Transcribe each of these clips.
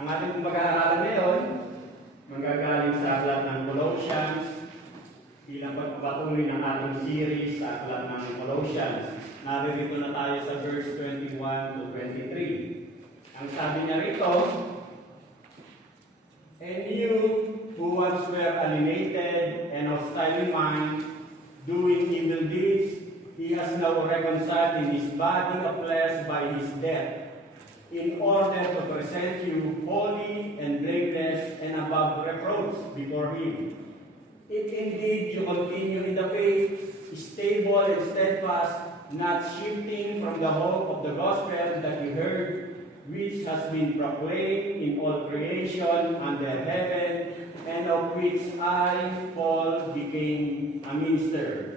Ang ating pag-aaralan ngayon, manggagaling sa aklat ng Colossians, bilang pagpapatuloy ng ating series sa aklat ng Colossians. Naririto na tayo sa verse 21 to 23. Ang sabi niya rito, "And you who once were alienated and hostile in mind, doing evil deeds, He has now reconciled in His body of flesh by His death, in order to present you holy and blameless and above reproach before Him. If indeed you continue in the faith, stable and steadfast, not shifting from the hope of the gospel that you heard, which has been proclaimed in all creation under heaven, and of which I, Paul, became a minister."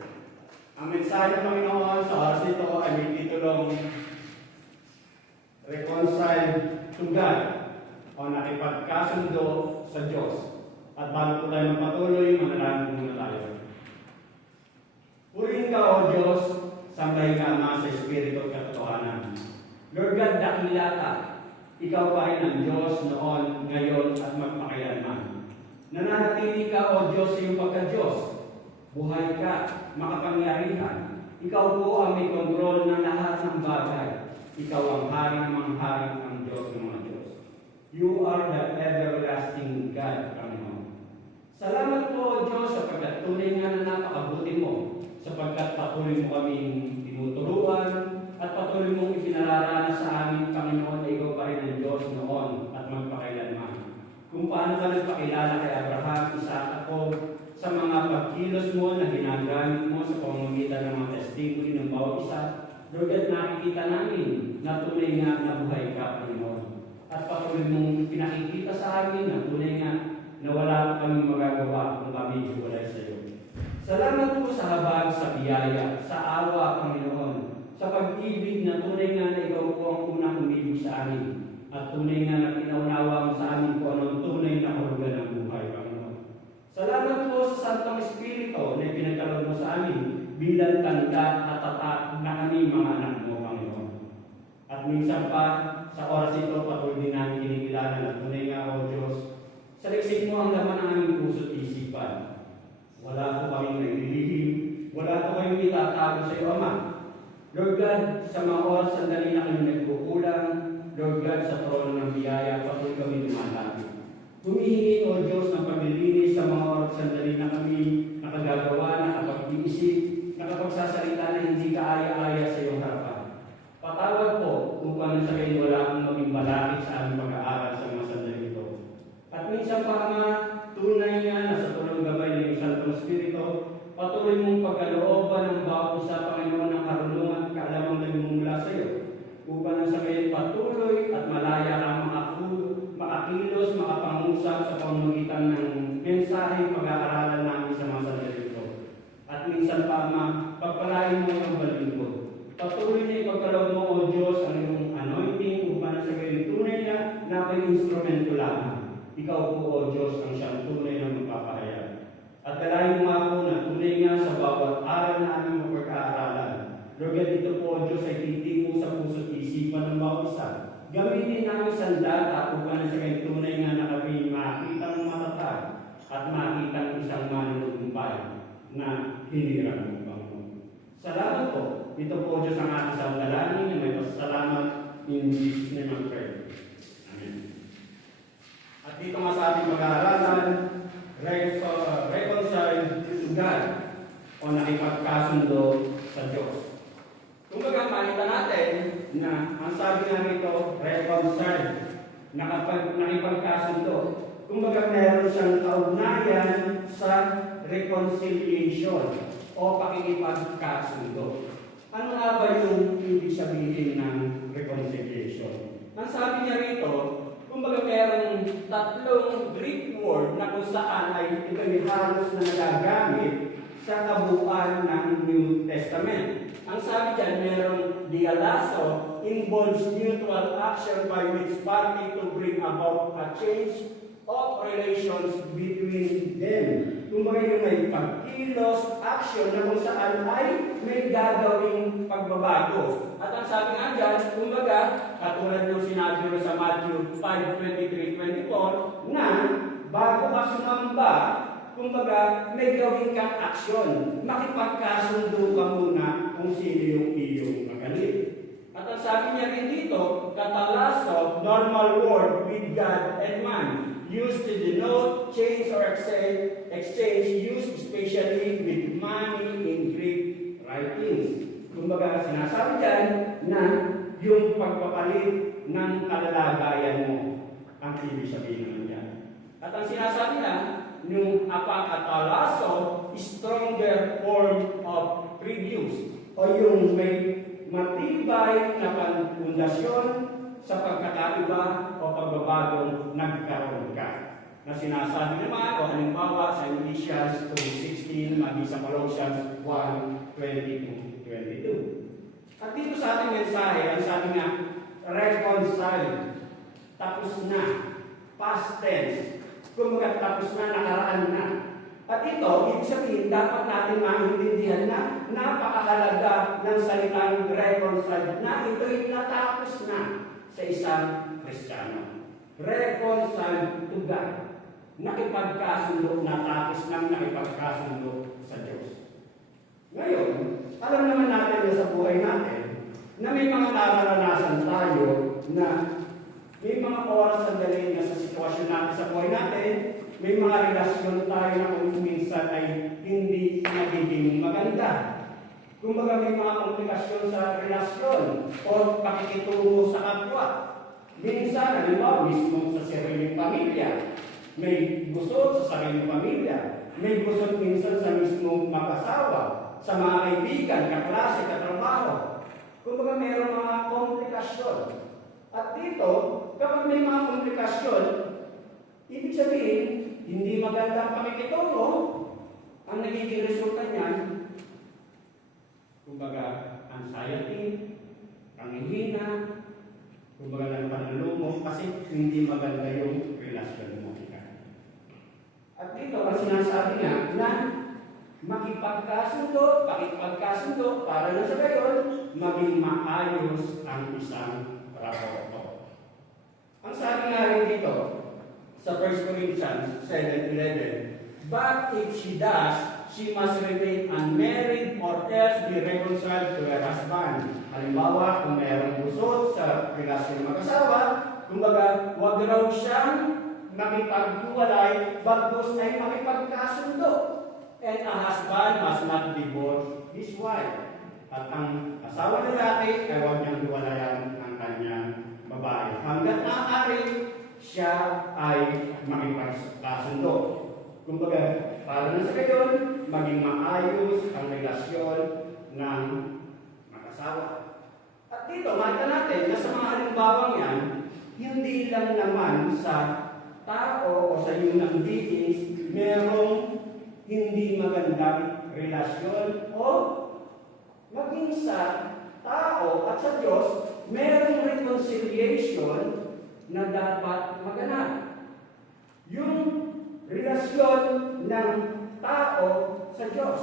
Ang mensahe ng Panginoon sa oras nito ay may titulong Reconciled to God o nakipagkasundo sa Diyos. At bago po tayo magpatuloy, manalangin muna tayo. Purihin ka, O Diyos, sambahin ka Ama sa Espiritu at katotohanan. Lord God, dakila ka. Ikaw pa rin ang Diyos noon, ngayon at magpakailanman. Nananatili ka, O Diyos, sa iyong pagka-Diyos. Buhay ka, makapangyarihan. Ikaw po ang may kontrol ng lahat ng bagay. Ikaw ang hari ng mga hari, ang Diyos ng mga Diyos. You are the everlasting God, Panginoon. Salamat po, O Diyos, sapagkat tunay nga na napakabuti mo, sapagkat patuloy mo kaming tinuturuan at patuloy mong ipinararanas sa amin, Panginoon, na ikaw pa rin ang Diyos noon at magpakailanman. Kung paano ka nagpakilala kay Abraham, Isaac, Jacob, sa mga pagkilos mo na ginagamit mo sa pamamagitan ng mga testimony ng bawat isa, Lord God, nakikita namin na tunay nga na buhay ka, Panginoon. At patuloy mong pinakikita sa amin na tunay nga na wala kami magagawa kung kami hiwalay sa iyo. Salamat po sa habag, sa biyaya, sa awa, Panginoon, sa pag-ibig na tunay nga na ikaw po ang unang umibig sa amin. At tunay nga na pinaunawa mo sa amin kung anong tunay na kahulugan ng buhay, Panginoon. Salamat po sa Santong Espiritu na pinagkaloob mo sa amin bilang tanda at tatak na kami mga anak mo, Panginoon. At minsan pa, sa oras ito, patuloy din namin kinikilala na tunay nga, O Diyos, sa liksik mo ang laman ng aming puso at isipan. Wala po kaming naglilihim, wala po kaming itatago sa iyo, Ama. Lord God, sa mga oras sandali na kami nagkukulang, Lord God, sa trono ng biyaya, patuloy kami lumalapit. Humihingi, O Diyos, ng paglilinis sa mga oras sandali na kami nakagagawa, nakapag-iisip, nakapagsasalita na hindi kaaya-aya sa iyong harapan. Patawad po upang sa kayo wala akong maging malaki sa aming pag-aaral sa mga sandali ito. At minsan pa nga, tunay nga na sa tulong gabay ng iyong Santong Espiritu, patuloy mong pagkalooban ng bawat isa, Panginoon, ng karunungan at kaalamang nagmumula sa iyo. Upang sa kayo patuloy at malaya kang makakilos, makapangusap sa pamamagitan ng mensaheng pag-aaralan namin sa mga sandali ito. At minsan pa, Ama, pagpalain mo ang balingkod. Patuloy na ipagkaloob mo, O Diyos, ang iyong anointing upang sa gayon tunay na ako'y instrumento lamang. Ikaw po, O Diyos, ang siyang tunay na magpapahayag. At dalahin mo ako na tunay nga sa bawat aral na aming mapagkaaralan. Lord God, ito po, O Diyos, ay titipo sa puso't isipan ng bawat isa. Gamitin namin sandata upang sa gayon tunay nga na kami makita ng matatag at makita ng isang manunugmpay na hinirang mo, Panginoon. Salamat po. Ito po, Diyos, ang ating sa dalangin na may pasalamat in Jesus' name and pray. Amen. At dito nga sa ating pag-aaralan, reconciled to God o nakipagkasundo sa Diyos. Kung baga, makita natin na ang sabi nga rito, reconciled, nakipagkasundo. Kung baga, meron siyang kaugnayan sa reconciliation o pakikipagkasundo. Ano nga ba yung ibig sabihin ng reconciliation? Ang sabi niya rito, kumbaga merong tatlong Greek word na kung saan ay ito'y halos na nagagamit sa kabuuan ng New Testament. Ang sabi diyan, merong dialasso involves mutual action by which party to bring about a change of relations between them. Kumbaga yung may pagkilos, action na kung saan ay may gagawing pagbabago. At ang sabi nga dyan, kumbaga, katulad ng sinabi mo sa Matthew 5:23-24, na bago ka sumamba, kumbaga, may gawin kang aksyon. Makipagkasundo ka muna kung sino yung iyong magaling. At ang sabi niya rin dito, katalaso, normal word with God and man, used to denote change or exchange used especially with money in Greek writings. Kumbaga, sinasabi dyan na yung pagpapalit ng kalalagayan mo ang ibig sabihin naman dyan. At ang sinasabi na, yung apakatalaso, stronger form of previous, o yung may matibay na pundasyon sa pagkakaiba o pagbabagong nagkaroon ka. Na sinasabi naman, o halimbawa sa Ephesians 2:16, maging sa Colossians 1:20-22. At dito sa ating mensahe, ang sabi nga, reconcile, tapos na, past tense, kumbaga tapos na, nakaraan na. At ito, ibig sabihin, dapat natin maintindihan na napakahalaga ng salitang reconcile na ito'y natapos na sa isang Kristiyano. Reconcile to God. Nakipagkasundo, natapos ng nakipagkasundo sa Diyos. Ngayon, alam naman natin na sa buhay natin na may mga nararanasan tayo na may mga oras sandali na sa sitwasyon natin sa buhay natin, may mga relasyon tayo na kung minsan ay hindi nagiging maganda. Kumbaga may mga komplikasyon sa relasyon o pakikitungo sa kapwa. Minsan, halimbawa, mismo sa sariling pamilya, may gusot sa sariling pamilya, may gusot minsan sa mismong mag-asawa, sa mga kaibigan, kaklase, katrabaho. Kumbaga mayroong mga komplikasyon. At dito, kapag may mga komplikasyon, ibig sabihin, hindi magandang pakikitungo, ang nagiging resulta niyan, kumbaga, anxiety, panghihina, kumbaga ng panlulumong, kasi hindi maganda yung relasyon mo. At dito, ang sinasabi niya na makipagkasundo, pakipagkasundo, para na sa gayon, maging maayos ang isang raporto. Ang sabi nga rin dito, sa 1 Corinthians 7:11, but if she does, she must remain unmarried or else be reconciled to her husband. Halimbawa, kung mayroong gusot sa relasyon ng mag-asawa, kumbaga, wag raw siyang makipaghiwalay, bagkus ay makipagkasundo. And a husband must not divorce his wife. At ang asawa lalaki ay huwag niyang hiwalayan ang kanyang babae. Hanggat maaari, siya ay makipagkasundo. Kumbaga, para na sa gayon, maging maayos ang relasyon ng mag-asawa. At dito, makita natin na sa mga halimbawang yan, hindi lang naman sa tao o sa human beings, merong hindi magandang relasyon o maging sa tao at sa Diyos, merong reconciliation na dapat maganap. Yung relasyon ng tao sa Diyos.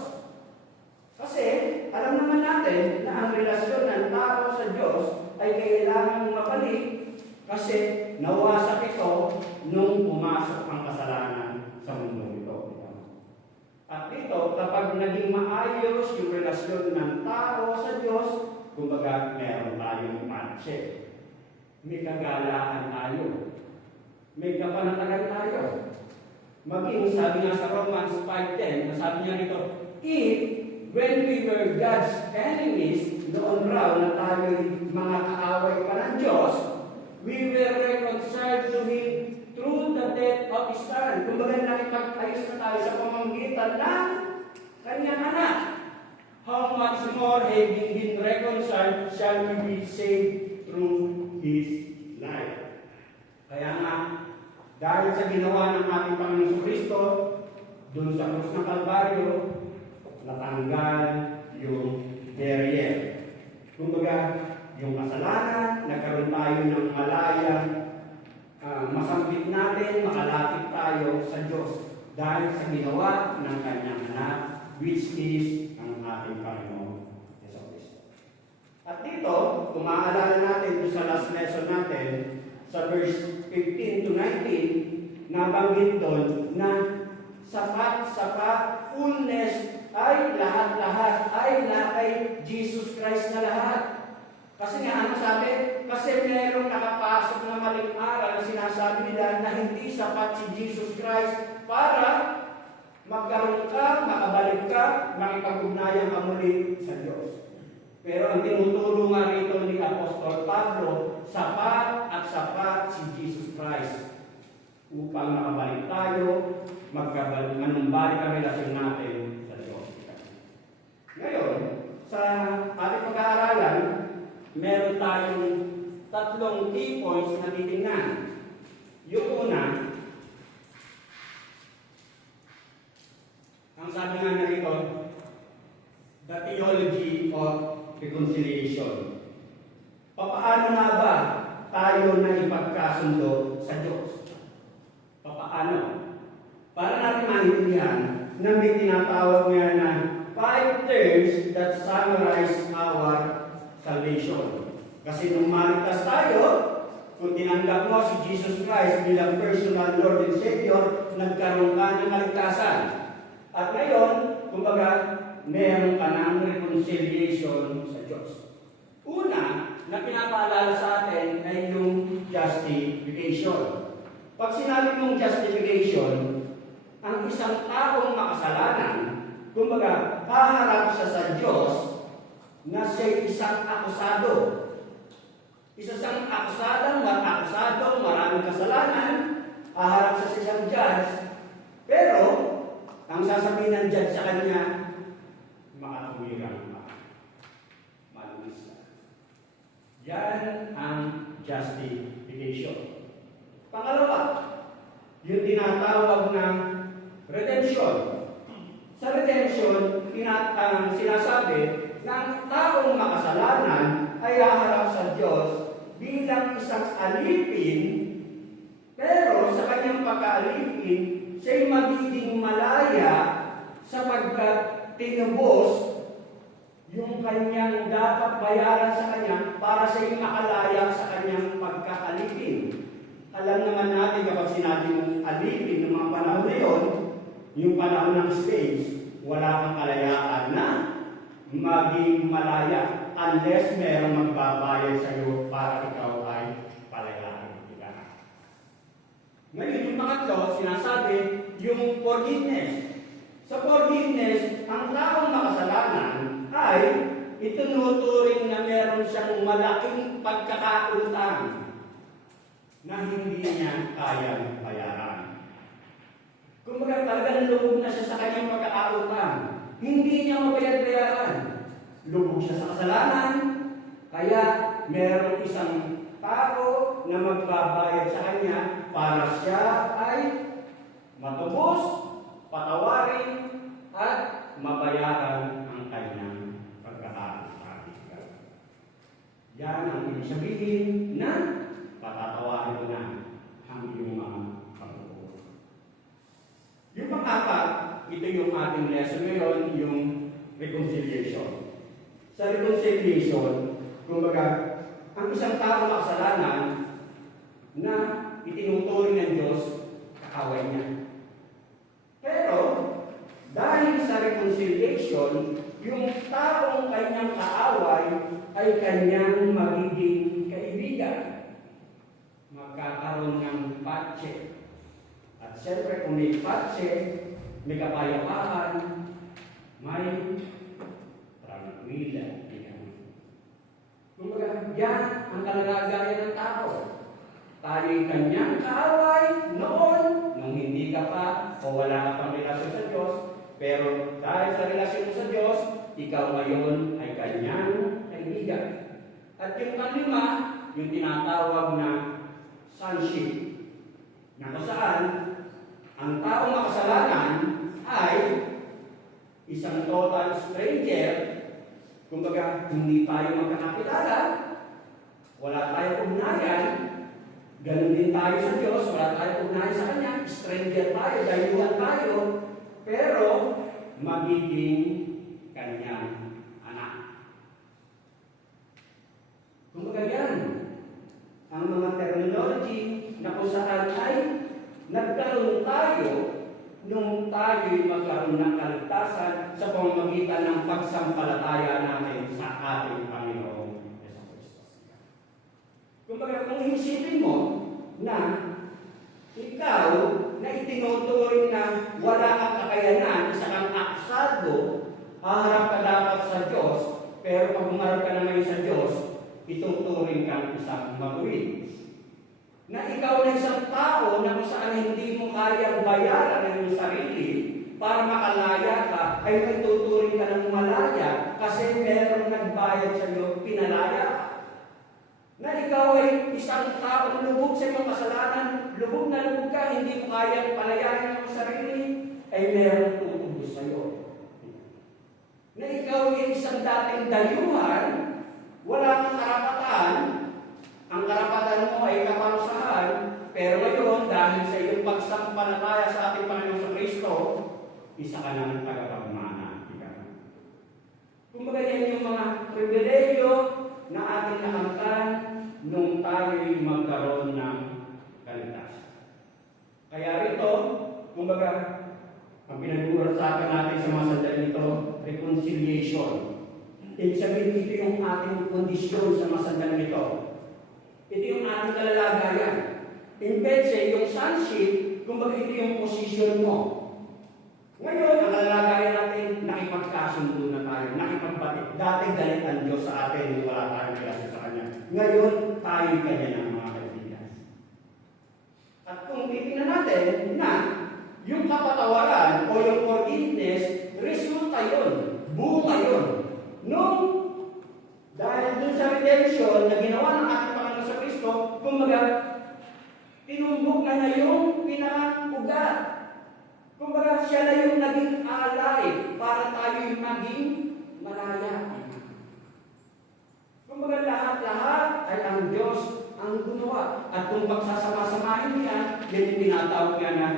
Kasi, alam naman natin na ang relasyon ng tao sa Diyos ay kailangang mabalik kasi nawasak ito nung pumasok ang kasalanan sa mundo ito. At dito, kapag naging maayos yung relasyon ng tao sa Diyos, kumbaga meron tayong patse. May kagalaan tayo. May kapanatagan tayo. Maging sabi nga sa Romans 5:10, sabi niya rito, if when we were God's enemies, noon raw na tayo'y mga kaaway pa ng Diyos, we were reconciled to Him through the death of His Son. Kumbaga nakipag-ayos na tayo sa pamamagitan ng kanyang anak. How much more having been reconciled shall we be saved through His life? Kaya nga, dahil sa ginawa ng ating Panginoon Kristo, doon sa krus ng Kalbaryo, natanggal yung barrier. Kumbaga, yung kasalanan, nagkaroon tayo ng malayang masambit natin, makalapit tayo sa Diyos dahil sa ginawa ng kanyang anak, which is ang ating Panginoon Yesu Kristo. At dito, kung maaalala natin doon sa last lesson natin, sa verse 15 to 19, nabanggit doon na sapat, fullness ay lahat-lahat ay na kay Jesus Christ na lahat. Kasi nga, ano sabi? Kasi merong nakapasok na maling aral na sinasabi nila na hindi sapat si Jesus Christ para magkaroon ka, makabalik ka, makipag-ugnayan ka muli sa Diyos. Pero ang tinuturo nga rito ni Apostol Pablo, sapat at sapat si Jesus Christ upang makabalik tayo, manumbalik ang relasyon natin sa Diyos. Ngayon, sa ating pag-aaralan, meron tayong tatlong key points na titingnan. Yung una, ang sabi nga na rito, the theology of reconciliation. Papaano nga ba tayo na ipagkasundo sa Diyos? Papaano? Para natin maintindihan na may tinatawag nga na 5 terms that summarize our salvation. Kasi nung maligtas tayo, kung tinanggap mo si Jesus Christ bilang personal Lord and Savior, nagkaroon ka ng kaligtasan. At ngayon, kumbaga, meron ka ng reconciliation sa Diyos. Una, na pinapaalala sa atin ay yung justification. Pag sinabi mong justification, ang isang taong makasalanan, kumbaga, haharap siya sa Diyos na siya isang akusado. Isa siyang akusadong, maraming kasalanan, haharap siya sa isang judge, pero ang sasabihin ng judge sa kanya, makatuwirang ka, malunis ka. Yan ang justification. Pangalawa, yung tinatawag na redemption. Sa redemption, sinasabi na ang taong makasalanan ay haharap sa Diyos bilang isang alipin, pero sa kanyang pagkaalipin, siya'y magiging malaya sapagkat tinubos yung kanyang dapat bayaran sa kanya para siya'y makalaya sa kanyang pagkaalipin. Alam naman natin kapag sinabi mong alipin ng mga panahon na yun, yung panahon ng slaves, wala kang kalayaan na maging malaya unless merong magbabayad sa iyo para ikaw ay palayain. Ngayon, yung pangatlo, sinasabi, yung forgiveness. Sa forgiveness, ang taong makasalanan ay itinuturing na meron siyang malaking pagkakautang na hindi niya kayang bayaran. Kumbaga talagang lubog na siya sa kanyang pagkakautang. Hindi niya mabayad-bayaran. Lubog siya sa kasalanan, kaya meron isang tao na magbabayad sa kanya para siya ay matubos, patawarin, at mabayaran ang kanyang pagkakautang. Yan ang ibig sabihin na patatawarin mo na ang iyong mga pagkukulang. Yung pang-apat, ito yung ating lesson ngayon, yung reconciliation. Sa reconciliation, kumbaga, ang isang tao makasalanan na itinuturing ng Diyos, kaaway niya. Pero, dahil sa reconciliation, yung taong kanyang kaaway ay kanyang magiging kaibigan. Magkakaroon ng patse. At siyempre, kung may patse, may kapayapaan, may tranquila. Kumbaga, yan ang kalagayan ng tao. Tayo'y kanyang kaaway noon, nung hindi ka pa o wala ka pang relasyon sa Diyos, pero dahil sa relasyon mo sa Diyos, ikaw ngayon ay kanyang kaibigan. At yung kalima, yung tinatawag na sonship, na kung saan ang taong makasalanan ay isang total stranger. Kumbaga, hindi tayo magkakakilala, wala tayong ugnayan, ganun din tayo sa Diyos, wala tayong ugnayan sa Kanya, stranger tayo, dayuhan tayo, pero magiging Kanyang anak. Kumbaga yan, ang mga terminology na kung saan ay nagkaroon tayo nung tayo'y magkaroon ng kaligtasan sa pamamagitan ng pagsampalataya natin sa ating Panginoong Jesucristo. Kumbaga kung isipin mo na ikaw na itinuturing na wala kang kakayanan, isa kang aksado, haharap ka dapat sa Diyos, pero pag umarap ka naman sa Diyos, ituturing kang isang matuwid. Na ikaw na isang tao na kung saan hindi mo kayang bayaran ang iyong sarili para makalaya ka, ay may tuturing ka ng malaya kasi meron nagbayad sa iyo, pinalaya ka. Na ikaw ay isang taong lubog sa iyong kasalanan, lubog na lubog ka, hindi mo kayang palayain ang sarili, ay meron tutubos sa iyo. Na ikaw ay isang dating dayuhan, wala kang karapatan, ang karapatan mo ay kaparusahan, pero ngayon, dahil sa iyong pagsampalataya sa ating Panginoon sa Kristo, isa ka ng tagapagmana. Kumbaga yan yung mga pribileyo na ating nakamtan nung tayo'y magkaroon ng kaligtasan. Kaya rito, kumbaga, ang pinag-uurasapan natin sa mga sandali nito, reconciliation. Ibig sabihin, ito yung ating kondisyon sa mga sandali nito. Ito yung ating kalalagayan. Imbetse, yung sonship, kumbaga ito yung position mo. Ngayon, ang kalalagayan natin, nakipagkasundo na tayo, nakipagbatik. Dati galit ang Diyos sa atin, wala tayong kilasa sa Kanya. Ngayon, tayo kanya ng mga kaibigan. At kung titingnan natin na yung kapatawaran o yung forgiveness, resulta yun, bunga yun. Dahil dun sa redemption na ginawa ng ating Panginoon sa Kristo, kumbaga, tinumbok na yung pinaka-ugat. Kumbaga, siya na yung naging alay para tayo'y maging malaya. Kumbaga, lahat-lahat ay ang Diyos ang gumawa. At kung pagsasama-samahin niya, yan yung tinatawag niya na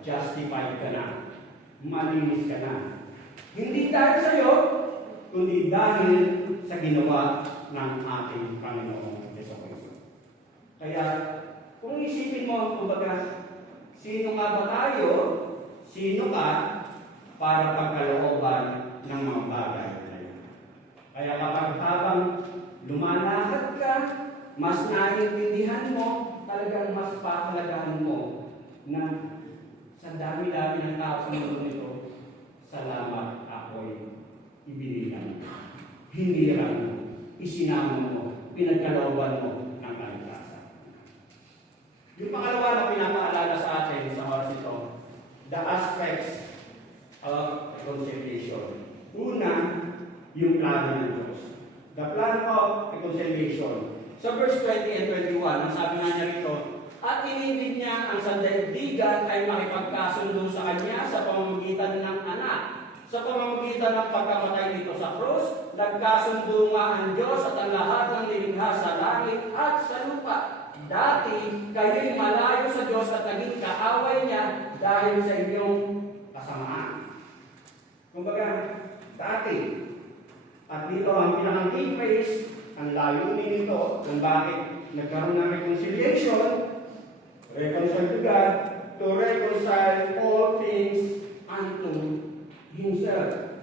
justified ka na. Malinis ka na. Hindi dahil sa iyo, kundi dahil sa ginawa ng ating Panginoong Jesucristo. Kaya, kung isipin mo, kumbaga, sino nga ba tayo? Sino ka para pagkalooban ng mga bagay na yun? Kaya kapag habang lumalakad ka, mas naiintindihan mo, talagang mas pahalagahan mo na sa dami-dami ng tao sa mundo nito, salamat ako'y ibinilang mo, hiniram mo, isinama mo, pinagkalooban mo ng kaligtasan. Yung pangalawa na pinapaalala sa atin sa oras ito, the aspects of reconciliation. Una, yung plano ng Diyos. The plan of reconciliation. Sa verse 20 and 21, ang sabi nga niya rito, at inibig niya ang sandaigdigan ay makipagkasundo sa kanya sa pamamagitan ng anak. Sa pamamagitan ng pagkamatay dito sa krus, nagkasundo nga ang Diyos at ang lahat ng nilikha sa langit at sa lupa. Dati, kayo'y malayo sa Diyos at naging kaaway niya dahil sa inyong kasamaan. Kumbaga, dati, at dito ang pinakang praise, ang layunin nito kung bakit nagkaroon ng reconciliation, reconcile to God, to reconcile all things unto Himself.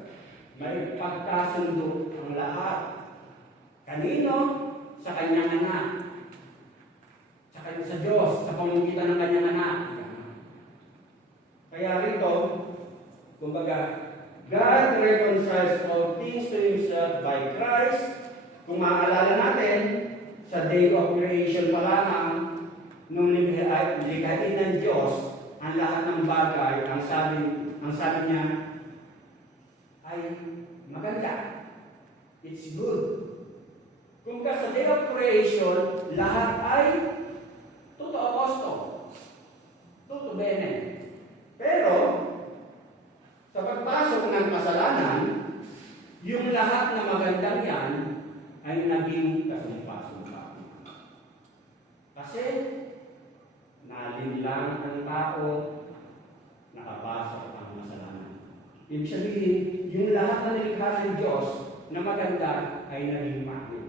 May pagkasundo ang lahat. Kanino? Sa kanyang anak. Sa Diyos, sa pamamagitan ng kanyang anak. Kaya rito, kumbaga, God reconciles all things to Himself by Christ. Kung maaalala natin, sa day of creation pa lamang, nung likhain ng Diyos, ang lahat ng bagay, ang sabi niya, ay maganda. It's good. Kung sa day of creation, lahat ay tutto posto. Tutto bene. Pero, sa pagpasok ng kasalanan, yung lahat na magandang yan ay naging kasumpa-sumpa. Kasi, nalinlang ang tao, nakapasok ang kasalanan. Ibig sabihin, yung lahat na nilikha ng Diyos na maganda ay naging pangit.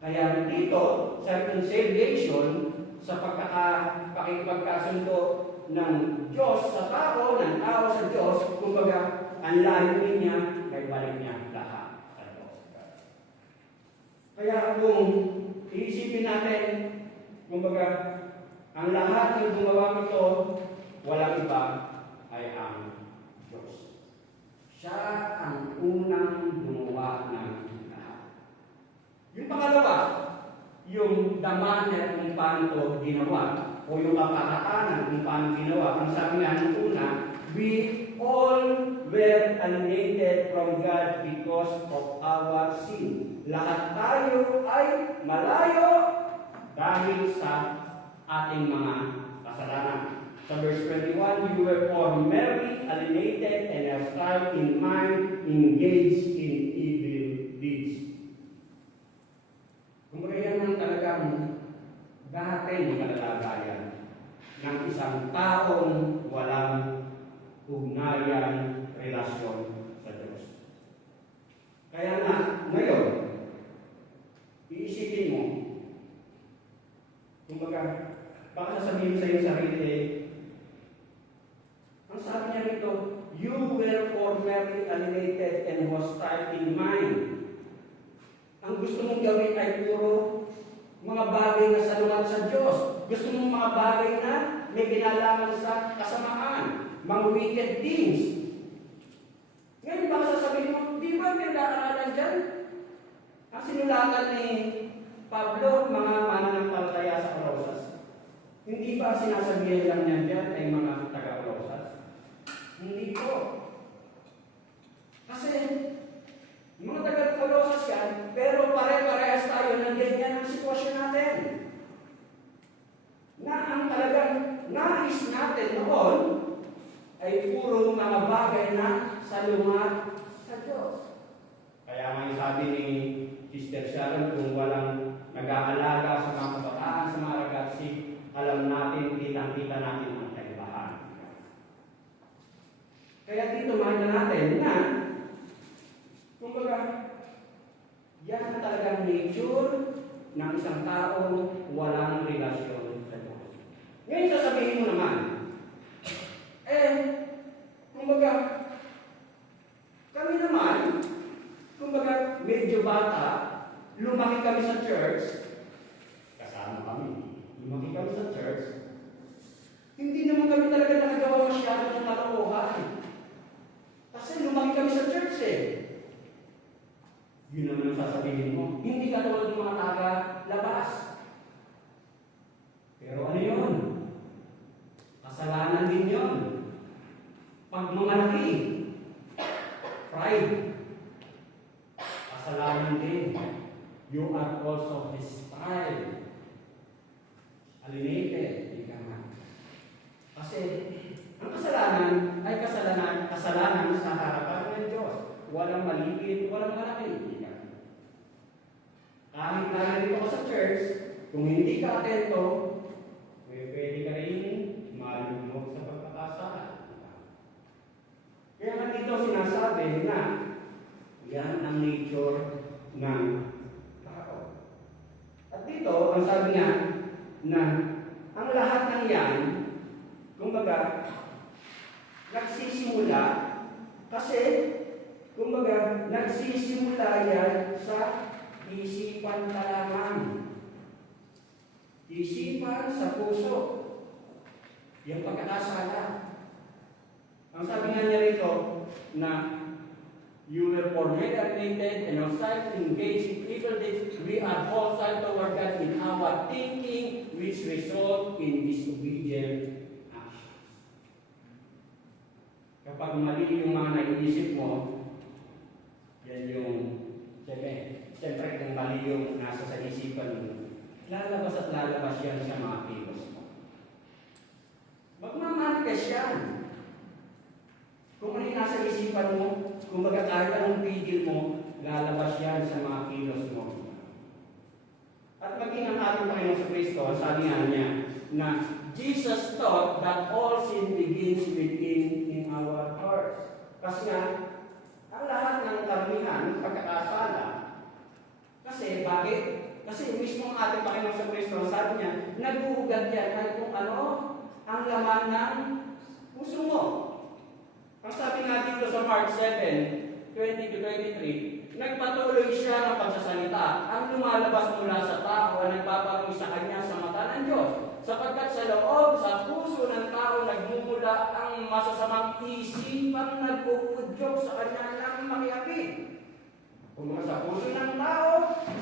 Kaya dito, sa reconciliation, sa pakikipagkasundo ng Diyos sa tao, ng tao sa Diyos, kumbaga, ang layunin niya, ay balik niya lahat sa Diyos. Kaya kung iisipin natin, kumbaga, ang lahat ng gumawa ito, walang iba ay ang Diyos. Siya ang unang gumawa ng lahat. Yung pangalawa, yung the manner kung paano ito ginawa, o yung kapakaanan kung paano ginawa. Ang sabi nga ng una, we all were alienated from God because of our sin. Lahat tayo ay malayo dahil sa ating mga kasalanan. Sa verse 21, you were formerly alienated and hostile in mind, engaged in evil deeds. Kumbaga yan ang talagang dati ng kalalagayan ng isang taong walang ugnayan, relasyon sa Diyos. Kaya nga, ngayon, iisipin mo, kumbaga, baka sasabihin sa iyong sarili, ang sabi niya rito, you were formerly alienated and hostile in mind. Ang gusto mong gawin ay puro mga bagay na salungat sa Diyos. Gusto mong mga bagay na may kinalaman sa kasamaan, mga wicked things. Ngayon baka sasabihin mo, di ba may naaralan dyan? Ang sinulatan ni Pablo, mga mananampalataya sa Colosas. Hindi ba sinasabihan lang niya dyan ay mga taga-Colosas? Hindi po. Kasi, mga taga-Colosas yan, pero pare-parehas tayo ng ganyan ang sitwasyon natin. Na ang talagang nais natin noon ay puro mga bagay na salungat sa Diyos. Kaya may sabi ni Sister Sharon, kung walang nag-aalaga sa mga kabataan, sa mga ragazzi, alam natin, kitang-kita natin ang kaibahan. Kaya dito makita natin na, kumbaga, yan ang talagang nature ng isang taong walang relasyon sa Diyos. Ngayon sasabihin mo naman, kumbaga, kami naman, kumbaga, medyo bata, lumaki kami sa church, kasama kami, lumaki kami sa church, hindi naman kami talaga nakagawa masyado ng kalokohan. Kasi lumaki kami sa church Yun naman ang sasabihin mo. Hindi ka tulad ng mga taga-labas. Pero ano yun? Kasalanan din yun. Pagmamalaki. Pride. Kasalanan din. You are also hostile. Alienated. Hindi ka nga. Kasi, ang kasalanan ay kasalanan sa harapan ng Diyos. Walang maliit, walang malaki. Kahit nandito ko sa church, kung hindi ka atento, pwede ka rin malugmok sa pagkakasala. Kaya nga dito sinasabi na yan ang nature ng tao. At dito, ang sabi nga na ang lahat ng yan, kumbaga, nagsisimula kasi, kumbaga, nagsisimula yan sa isipan ka lamang. Isipan sa puso. Yung pagkakasala. Ang sabi nga niya rito, na you were formerly alienated and hostile, engaged in evil deeds. We are hostile toward God in our thinking, which result in disobedient actions. Kapag mali yung mga naiisip mo, yan yung siyempre kung mali yung nasa sa isipan mo, lalabas at lalabas yan sa mga kilos mo. Magmamanifest yan. Kung ano yung nasa isipan mo, kumbaga kahit anong pigil mo, lalabas yan sa mga kilos mo. At maging ang ating Panginoon sa Kristo, sabi nga niya, na Jesus taught that all sin begins within in our hearts. Kasi nga, ang lahat ng karamihan, ng pagkakasala, kasi bakit? Kasi mismo ang ating Panginoon sa Kristo, sabi niya, nag-uugat yan ay kung ano ang laman ng puso mo. Ang sabi nga dito sa Mark 7, 20-23, nagpatuloy siya ng pagsasalita. Ang lumalabas mula sa tao ay nagpaparoon sa kanya sa mata ng Diyos. Sapagkat sa loob, sa puso ng tao, nagmumula ang masasamang isipang nagpupudyok sa kanya ng makiapi. Kung sa puso ng tao,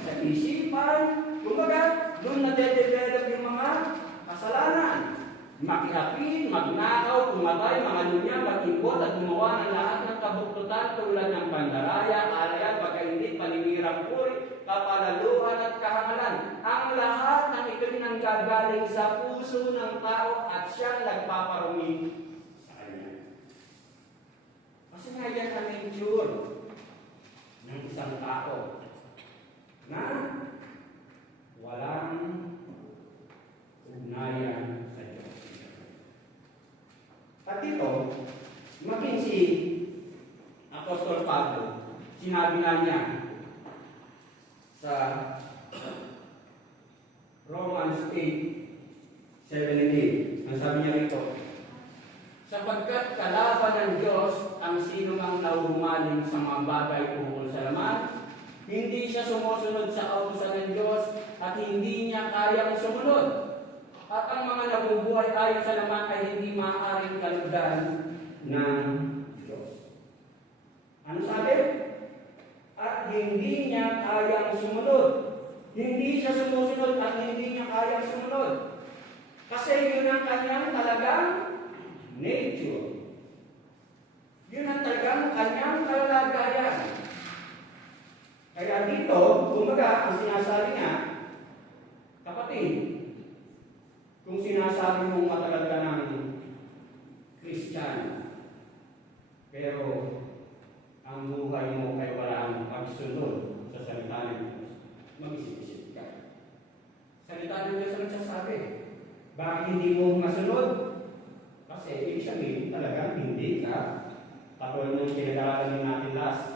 sa isipan, kumbaga, doon nade-develop yung mga kasalanan. Makiapi, magnakaw, pumatay, mangalunya, mag-imbot at gumawa ng lahat ng kabuktutan tulad ng pandaraya, alayan, pagkainit, paninirang puri, kapalaluan at kahangalan. Ang lahat ng ito'y nanggagaling sa puso ng tao at siyang nagpaparumi sa kanya. Kasi nga yan ang nature ng isang tao na walang ugnayan sa Diyos. At dito, maging si Apostol Pablo, sinabi na niya sa Romans 8:7-8, ang sabi niya rito, sapagkat kalaban ng Diyos ang sino mang nauhumaling sa mga bagay tungkol sa laman, hindi siya sumusunod sa kautusan ng Diyos at hindi niya kayang sumunod. At ang mga nabubuhay ayon sa laman ay hindi maaaring kalugdan ng Diyos. Ano sabi? At hindi niya kayang sumunod. Hindi siya sumusunod at hindi niya kayang sumunod. Kasi yun ang kanyang talagang nature. Yun ang talagang kanyang kalagayan. Kaya dito, kumbaga, ang sinasabi niya, kapatid, kung sinasabi mong matagal ka ng Kristiyano, pero ang buhay mo ay walang pagsunod sa salita ng Diyos, mag-isip-isip ka. Salita ng Diyos ang nagsasabi. Bakit hindi mo masunod? Kasi ibig sabihin talagang hindi ka. Katulad ng pinag-aaralan natin last,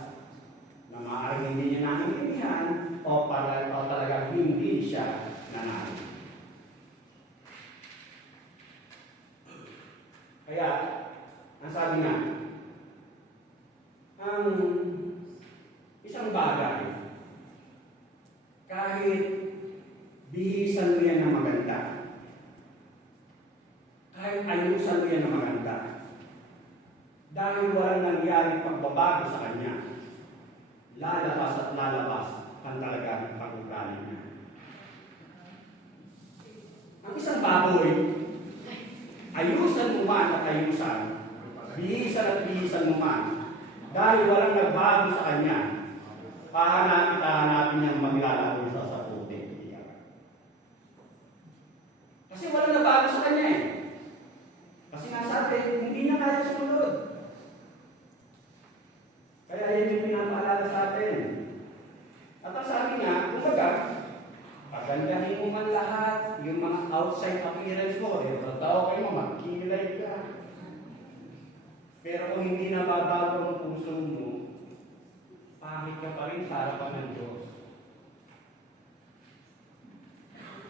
na maaaring hindi niya nangyayon o talagang hindi siya nangyayari. Kaya, ang sabi nga, ang isang bagay, kahit bihisan mo yan na maganda, kahit ayusan mo yan na maganda, dahil walang nangyari pagbabago sa kanya, lalabas at lalabas ang talagang pag-ugali niya. Ang isang baboy, ayusan mo man at ayusan, bihisan at bihisan mo man, dahil walang nagbago sa kanya, pahanapin niyang maglalaho sa puti. Kasi walang nagbago sa kanya eh. Kasi nasabi, hindi na kaya sumunod. Kaya yan yung pinapaalala sa atin. At ang sabi niya, kumbaga, pagandahin mo man lahat, yung mga outside appearance mo, tao kayo mo, magkilay ka. Pero kung hindi na babago ang puso mo, pangit ka pa rin sa harapan ng Diyos.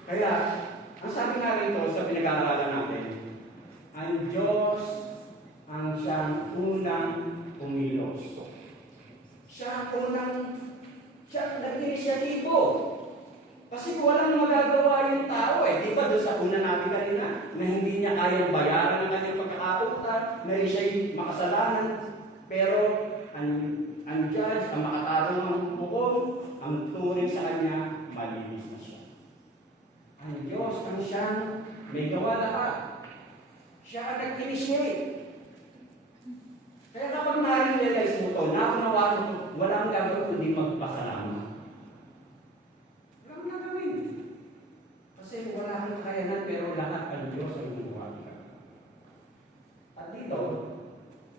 Kaya, ang sabi nga rito sa pinag-aaralan natin, ang Diyos ang siyang unang kumilos. Siya nag-inisyatibo. Kasi walang magagawa yung tao eh. Di ba doon sa una natin kanina, na hindi niya kayang bayaran ng kanyang pagkakautan, na siya'y makasalanan. Pero ang judge, ang makatarong ng hukom, ang turing sa kanya, malinis na siya. Ang Diyos ang siyang may gawa lahat. Siya ang nag-initiate. Kaya kapag na-realize mo ito, nakunawa mo, walang gagawin kundi magpasalamat. Walang gagawin. Kasi wala kang kakayanan, pero lahat ang Diyos ang gumawa ka. At dito,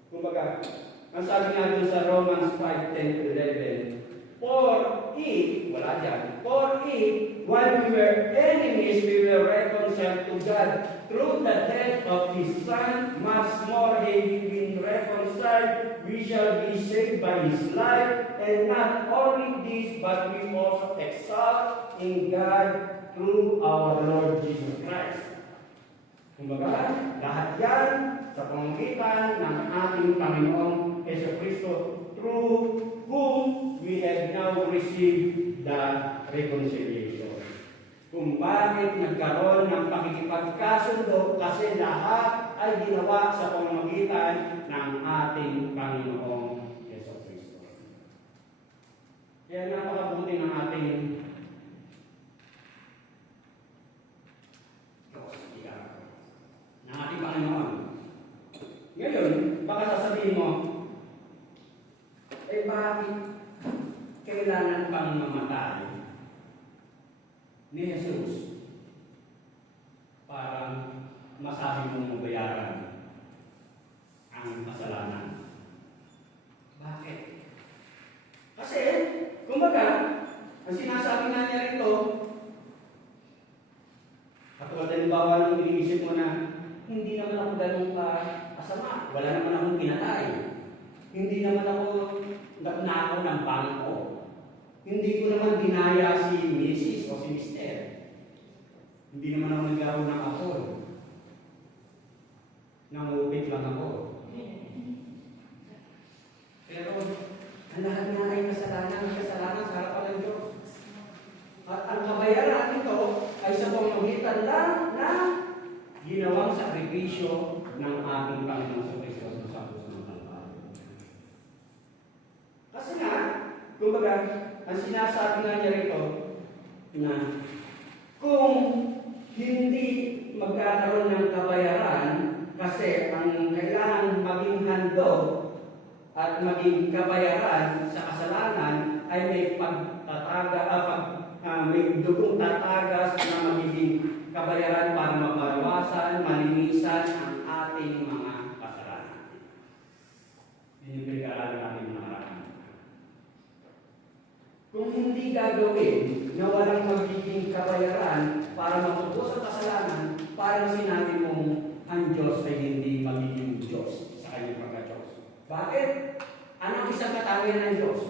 kumbaga, ang sabi nga doon sa Romans 5:10-11, for if, wala dyan, for if, while we were enemies, we were reconciled to God through the death of His Son, much more having been reconciled, we shall be saved by His life, and not only this, but we also exalt in God through our Lord Jesus Christ. Kumbaga, lahat yan sa pamamagitan ng ating Panginoong Jesucristo, through whom we have now received the reconciliation. Kung bakit nagkaroon ng pakikipagkasundo, kasi lahat ay ginawa sa pamamagitan ng ating Panginoong Jesucristo. Kaya napakabuti ng ating Panginoon. Ngayon, baka sasabihin mo, bakit kailangan pang mamatay ni Jesus para masabi mong mabayaran ang kasalanan? Bakit? Kasi, kumbaga, ang sinasabi nga niya rito, katulad halimbawa nung iniisip mo na, hindi naman ako ganun kasama. Wala naman akong pinatay. Hindi naman ako nagnakaw ng bangko. Hindi ko naman dinaya si Mrs. o si Mr. Hindi naman ako naglaro ng apol. Nangupit lang ako. Pero, ang lahat nga ay kasalanan sa harapan ng Diyos. At ang kabayaran nito ay sa pamamagitan lang na ginawang sakripisyo ng ating Panginoon sa Kristo sa krus ng Kalbaryo. Kasi nga, kumbaga, ang sinasabi nga niya rito na kung hindi magkakaroon ng kabayaran, kasi ang kailangan maging handog at maging kabayaran sa kasalanan ay may may dugong tatagas na magiging kabayaran para mabawasan, malinisan ang ating mga kasalanan. Yun yung pinag-aaralan natin mga karaan. Kung hindi gagawin na walang magiging kabayaran para matubos ang kasalanan, parang sinabi mong ang Diyos ay hindi magiging Diyos sa kanyang pagka-Diyos. Bakit? Anong isang katangian ng Diyos?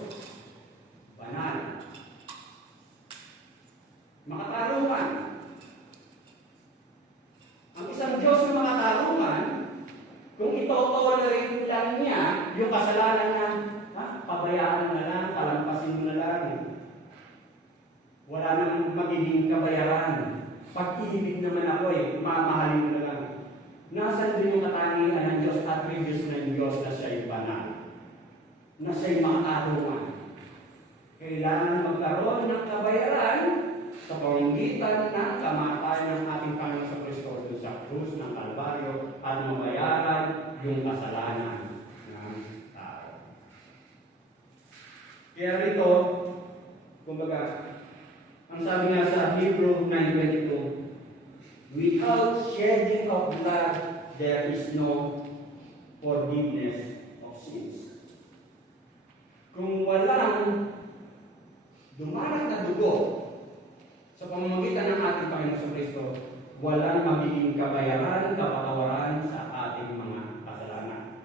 Banal. Makatarungan. Ang isang Diyos na makatarungan, kung ito-tolerate lang niya yung kasalanan na pabayaan na lang, palampasin mo na lang. Wala nang magiging kabayaran. Pag-ibig naman ako mamahalin mo na lang. Nasaan din yung katangian ng Diyos, attributes ng Diyos na siya'y banal, na siya'y makatarungan. Kailangan magkaroon ng kabayaran sa pamamagitan ng kamatayan ng ating Panginoon sa Kristo sa krus ng Kalbaryo at mabayaran yung kasalanan ng tao. Kaya rito, kumbaga, ang sabi nga sa Hebrew 9:22, without shedding of blood, there is no forgiveness of sins. Kung walang dumanak na dugo sa pamamagitan ng ating Panginoon sa Kristo, walang magiging kabayaran, kapatawaran sa ating mga kasalanan.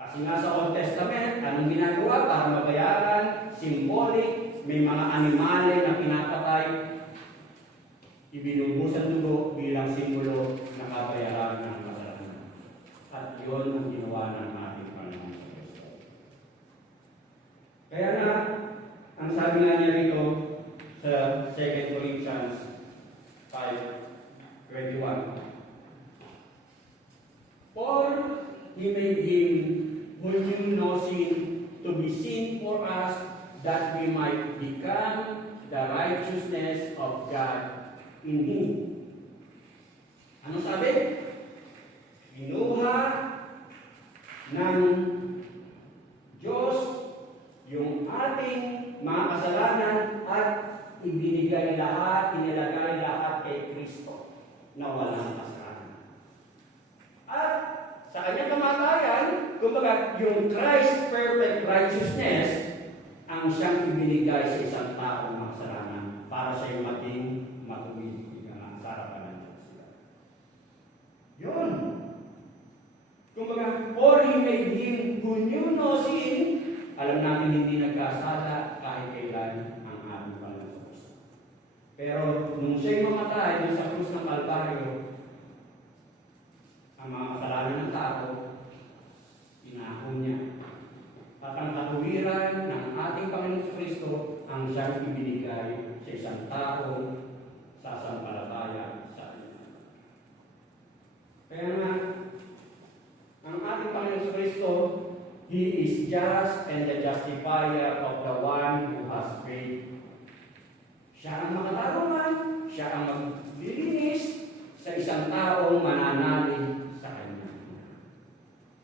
Kasi nga sa Old Testament, anong ginagawa para mabayaran? Symbolic, may mga animale na pinapatay, ibinubusan dugo bilang simbolo na kabayaran ng kasalanan. At yun ang ginawa ng ating Panginoon sa Kristo. Kaya nga, ang sabi nga niya rito sa 2 Corinthians 5:21, for He made Him who knew no sin to be sin for us, that we might become the righteousness of God in Him. Ano sabi? Kinuha ng Diyos yung ating mga kasalanan at ibinigay lahat, inilagay lahat kay Kristo na walang kasalanan. At sa kanyang kamatayan, kumbaga, yung Christ's perfect righteousness ang siyang ibinigay sa isang taong makasalanan para siya'y maging matuwid sa harapan ng Diyos. Yun. Kumbaga, for he made him who knew no sin. Alam natin hindi nagkasala kahit kailan ang ating Panginoon sa Kristo. Pero nung siya'y mamatay doon sa krus ng Kalbaryo, ang mga kasalanan ng tao, inako niya. At ang katuwiran ng ating Panginoon sa Kristo ang siyang ibinigay sa isang taong sasampalataya sa Kanya. Kaya nga, ang ating Panginoon sa Kristo, He is just and the justifier of the one who has faith. Siya ang makatarungan, siya ang maglilinis sa isang taong mananalig sa Kanya.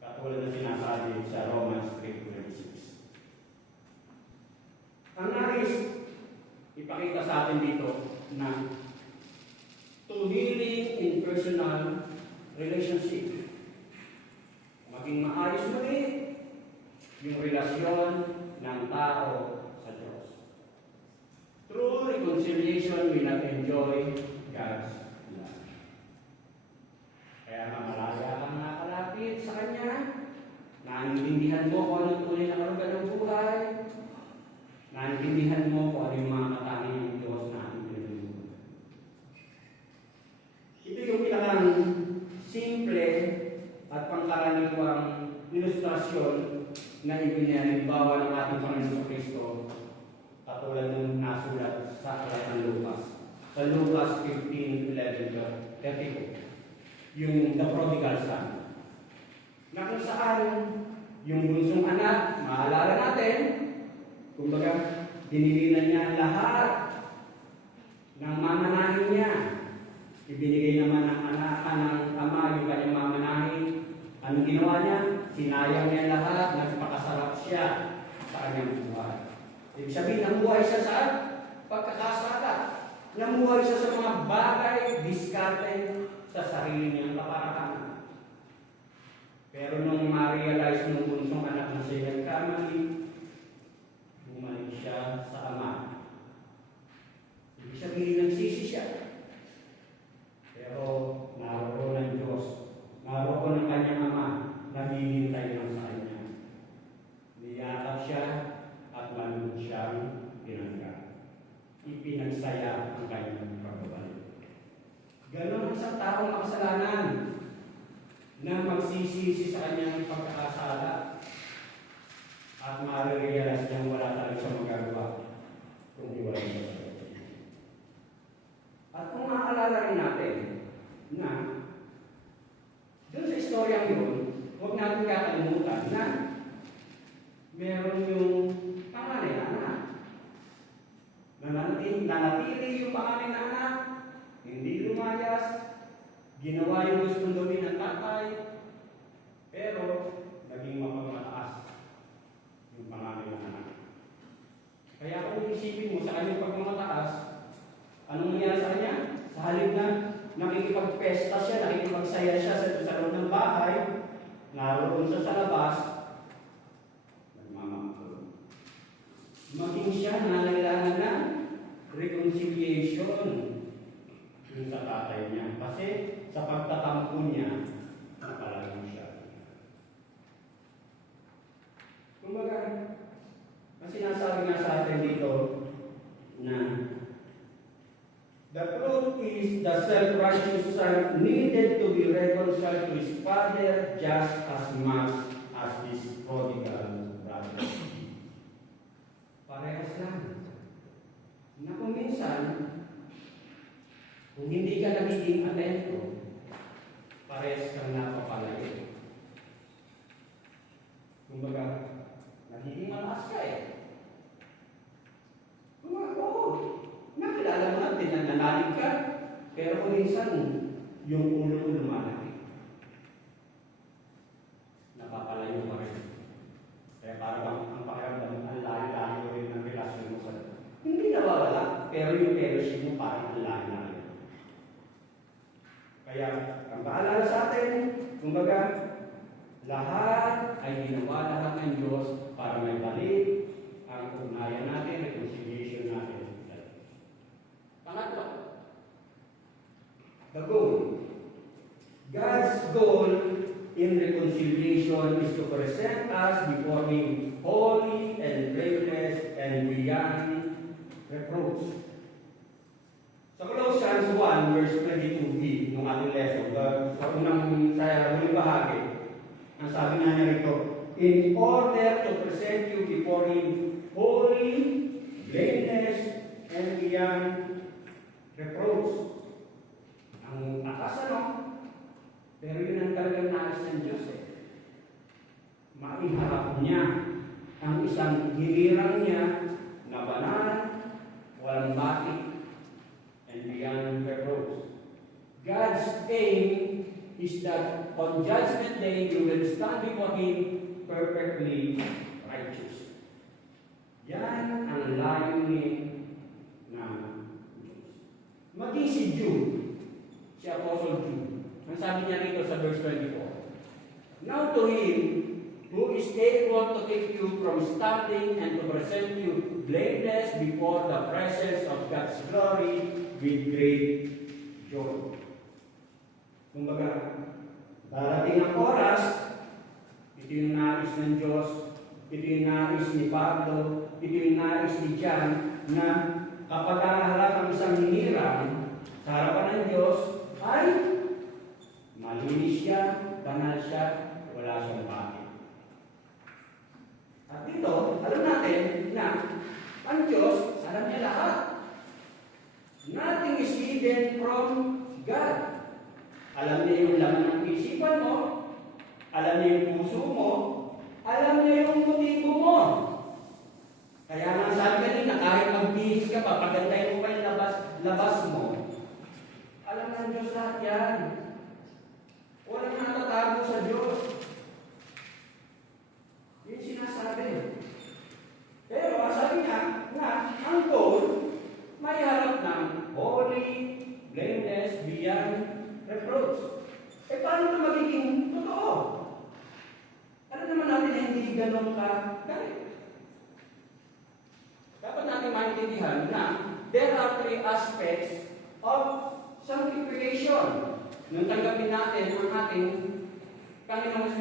Katulad na sinasabi sa Romans 3:26. Ang nais ipakita sa atin dito na to healing in personal relationship. Maging maayos muli yung relasyon ng tao sa Diyos. Through reconciliation, we not enjoy God's love. Kaya malaya kang nakalapit sa Kanya, naiintindihan mo kung anong tunay na karugan ng buhay, naiintindihan mo kung ano yung mga katanging ng Diyos na ating pinag-iugan. Ito yung pinakang simple at pangkaraniwang ilustrasyon na ibinalimbawa ng ating Panginoon sa Kristo, katulad ng nasulat sa aklat ng Lucas. Sa Lucas 15:11-32, yung the prodigal son. Na kung saan yung bunsong anak, maalala natin, kumbaga, dinilinan niya ang lahat ng mamanahin niya. Ibinigay naman ng anak ng ama yung kanyang mamanahin. Anong ginawa niya? Sinayang niya lahat, nagpakasarap siya sa kanyang buhay. Ibig sabihin, namuhay siya sa pagkakasala. Namuhay siya sa mga bagay, diskarte sa sarili niyang kapakanan. Pero nung ma-realize nung bunsong anak na siya nagkamali, bumalik siya sa ama. Ibig sabihin, nagsisi siya. Pero naroon ng Diyos, naroon ng kanyang ama, naghihintay lang sa kanya. Niyakap siya at malulog siyang pinangga. Ipinagsaya ang kanyang pagbabalik. Ganon ang isang taong makasalanan na magsisisi sa kanyang pagkakasala at marirealize niyang wala talaga siyang magagawa kung iwalay siya sa Diyos. At kung maaalala rin natin na doon sa istoryang yun, huwag natin kakalimutan na meron yung panganay na anak. Nanatili yung panganay na anak, hindi lumayas, ginawa yung gustong gawin ng tatay, pero naging mapagmataas yung panganay na anak. Kaya kung isipin mo sa kanyang pagmamataas, anong nangyari sa kanya? Sa halip na nakikipagpesta siya, nakikipagsaya siya sa loob ng bahay, naroon siya sa labas, nagmamakul. Maging siya nangangailangan ng reconciliation yung sa tatay niya. Kasi sa pagtatampo niya, napalayo siya. Kumbaga, ang sinasabi nga sa atin dito na the truth is the self-righteous son needed to be reconciled to his father just as much as his prodigal brother. Parehas lang. Na kung minsan, kung hindi ka nagiging atento, parehas kang napapalayo. Kumbaga, nagiging malakas ka eh. Oo, nakilala mo natin na nanalig ka, pero kung minsan, yung ulo mo lumalaki. Napapalayo ka rin. Kaya parang ang pakiramdam, ang layo-layo rin ng relasyon mo sa hindi nawawala, pero yung fellowship mo parang ang layo-layo. Kaya, ang paalala sa atin, kumbaga, lahat ay ginawa lahat ng Diyos para may balik ang ugnayan natin, reconciliation natin. Pangatlo, the goal. God's goal in reconciliation mission is to present us before Him holy and blameless and beyond reproach. Sa Colossians 1, verse 22b, nung ating lesson, sa huling bahagi, ang sabi nga niya rito, in order to present you before Him holy, blameless, and beyond reproach. Ang takas, ano? Pero yun ang talagang nais ng Diyos maiharap niya ang isang giliran niya na banal, walang batik, and beyond reproach. God's aim is that on Judgment Day, you will stand before Him perfectly righteous. Yan ang layunin ng Diyos. Maging si Jude, si Apostle Jude, ang sabi niya rito sa verse 24, now to Him who is able to keep you from stumbling and to present you blameless before the presence of God's glory with great joy. Kumbaga, darating ang oras, ito yung nais ng Diyos, ito yung nais ni Pablo, ito yung nais ni John, na kapag haharap ang isang hinirang sa harapan ng Diyos, ay malinis siya, banal siya, wala siyang bakit. At dito, alam natin na ang Diyos, alam niya lahat. Nothing is hidden from God. Alam niya yung laman ng isipan mo, alam niya yung puso mo, alam niya yung motibo mo. Kaya nga sabi kanina, kahit magbihis ka pa, pagandahin mo pa yung labas mo, alam ng Diyos lahat yan. Walang natatago sa Diyos. Yun sinasabi. Pero ang sabi niya, na ang goal, may harap ng holy, blameless, beyond reproach. Paano na magiging totoo? Alam naman natin na hindi ganun ka galit. Dapat natin maintindihan na there are three aspects of sanctification. Nung tanggapin natin ang ating Panginoong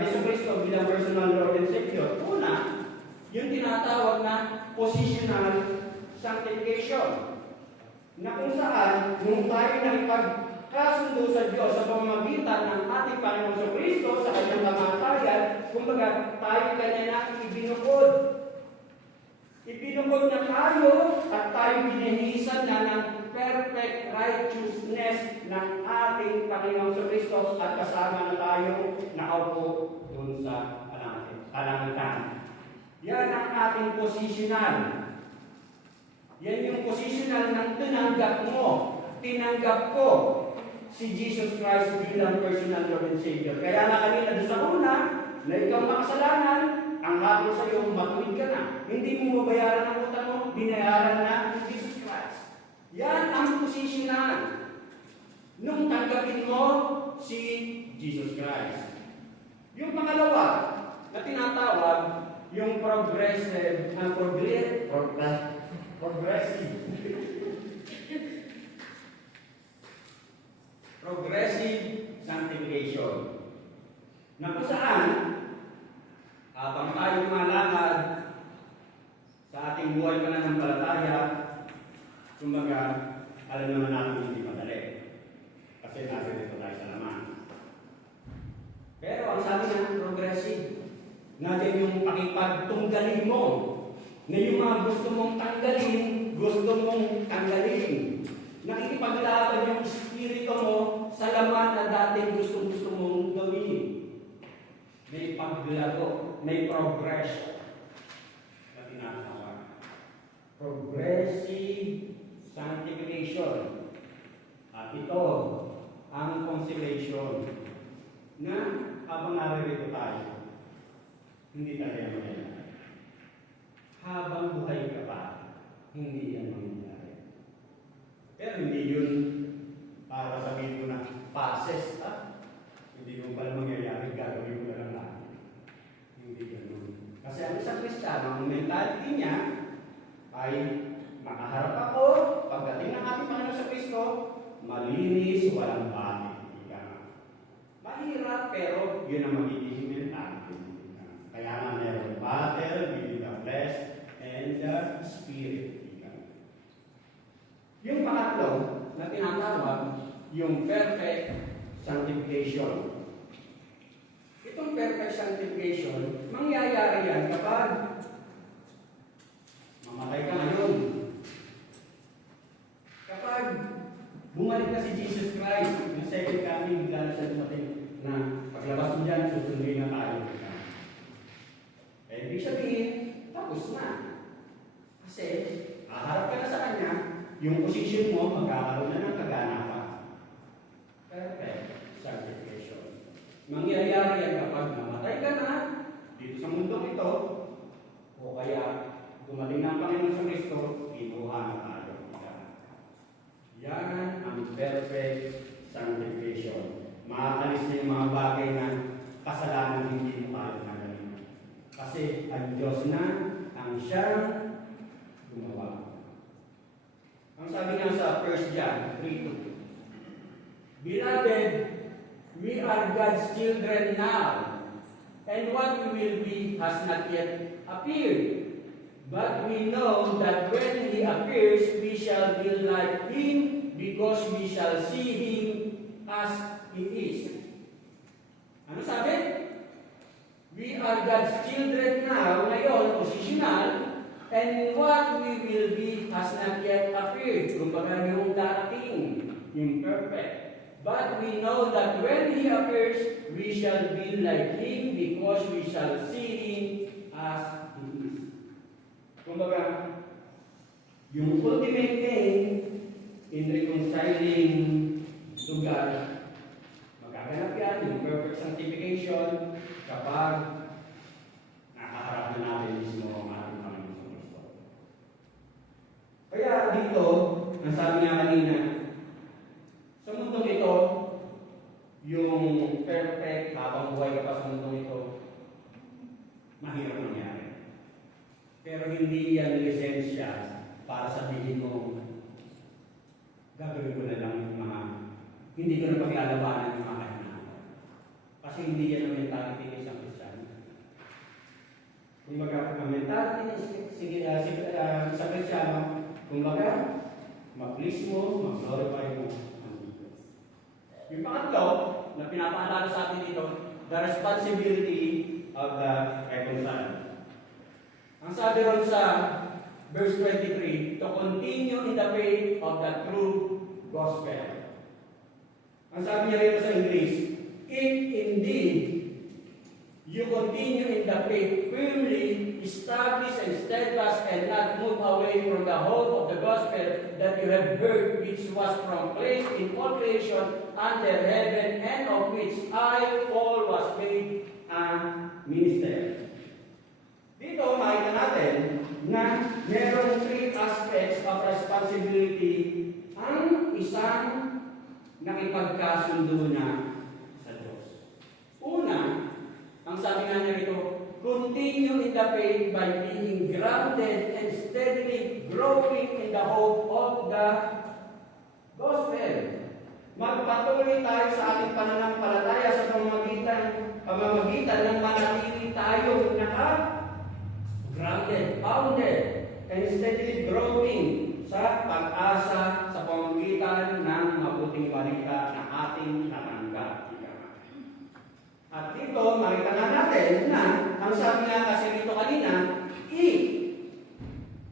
Jesucristo bilang personal Lord and Savior, una, yung tinatawag na positional sanctification. Na kung saan, nung tayo nakipagkasundo sa Diyos sa pamamagitan ng ating Panginoong Jesucristo sa kanyang kamatayan, kumbaga, tayo kanya na ibinukod. Ibinukod niya tayo at tayo binihisa na ng perfect righteousness ng ating Panginoong Jesucristo at kasama na tayo nakaupo dun sa kalangitan. Yan ang ating positional. Yan yung positional ng tinanggap mo. Tinanggap ko si Jesus Christ bilang personal Lord and Savior. Kaya na kanina doon sa una, na ikaw makasalanan, ang hatol sa iyo, matuwid ka na. Hindi mo mabayaran ang utang mo, binayaran na ni Jesus Christ. Yan ang positional. Nung tanggapin mo si Jesus Christ. Yung pangalawa, na tinatawag, yung progressive sanctification. Na kung saan, habang tayo lumalakad sa ating buhay pananampalataya, kumbaga, alam naman natin hindi madali. Kasi nasa dito tayo sa laman. Pero ang sabi na progressive, natin yung pakipagtunggalin mo, na yung mga gusto mong tanggalin. Nakikipaglaban yung spirito mo sa laman na dating gusto mong gawin. May paglago, may progression. Na tinatawag. Progressive sanctification. At ito, ang consolation na habang naririto tayo, hindi tayo mangyayari. Habang buhay ka pa, hindi yan mangyayari. Pero hindi yun para sabihin ko na passes, hindi mo pala mangyayari, gagawin mo na lang natin. Hindi ganun. Kasi ang isang Kristiyano, ang mentality niya ay makaharap ako, pagdating ng ating Panginoon sa Kristo, malinis, walang batik. Mahirap pero yun ang magiging mentality. Kaya nga meron battle between the flesh and the spirit. Yung pangatlo na tinatawag, yung perfect sanctification. Itong perfect sanctification, mangyayari yan kapag mamatay ka ngayon. Kapag bumalik na si Jesus Christ, yung second coming, bigla na siya dumating na paglabas mo dyan, susundin na tayo. Ibig sabihin, tapos na. Kasi, haharap ka na sa Kanya, yung position mo, magkakaroon na ng kaganapan. Perfect sanctification. Mangyayari yan kapag namatay ka na dito sa mundong ito, o kaya dumating na ang Panginoon sa Kristo, kinuha na tayo. Yan ang perfect sanctification. Makakalis na yung mga bagay na kasalanan hindi mo tayo nagaling. Kasi ang Diyos na ang siyang gumawa. Ang sabi nga sa 1 John 3:2, Beloved, we are God's children now, and what we will be has not yet appeared. But we know that when He appears, we shall be like Him, because we shall see Him as He is. Ano sabi? We are God's children now, ngayon, positional, and what we will be has not yet appeared. Kumbaga yung dating, yung perfect. But we know that when He appears, we shall be like Him, because we shall see Him as He is. Kumbaga, yung ultimate aim in reconciling to God, magaganap yan, yung perfect sanctification, kapag nakaharap na natin mismo ang ating Panginoon sa Kristo. Kaya dito, ang sabi niya kanina, sa mundong ito, yung perfect habang buhay ka pa sa mundong ito, mahirap nangyari. Pero hindi yan lisensya para sabihin mo, gagawin ko na lang yung mga, hindi ko na paglalabanan yung mga kahinahan. Kasi hindi yan ang mentality ng isang Kristiyano. Kung baga, ang mentality ng isang Kristiyano, kung baga, mag-please mo, mag-glorify mo ang Diyos. Yung pangatlo, na pinapaalala sa atin dito, the responsibility of the reconciled. Ang sabi ron sa verse 23, to continue in the faith of the true gospel. Ang sabi niya rito sa English, if indeed you continue in the faith firmly, established and steadfast, and not move away from the hope of the gospel that you have heard, which was proclaimed in all creation under heaven, and of which I, Paul, was made a minister. Dito, makita natin na merong three aspects of responsibility ang isang nakipagkasundo na sa Diyos. Una, ang sabi nga niya rito, continue in the faith by being grounded and steadily growing in the hope of the gospel. Magpatuloy tayo sa ating pananampalataya sa pamamagitan ng manatili tayo grounded, founded, and steadily growing sa pag-asa sa pamamagitan ng mabuting balita na ating natanggap. At dito, makita nga natin na ang sabi nga kasi dito kanina, if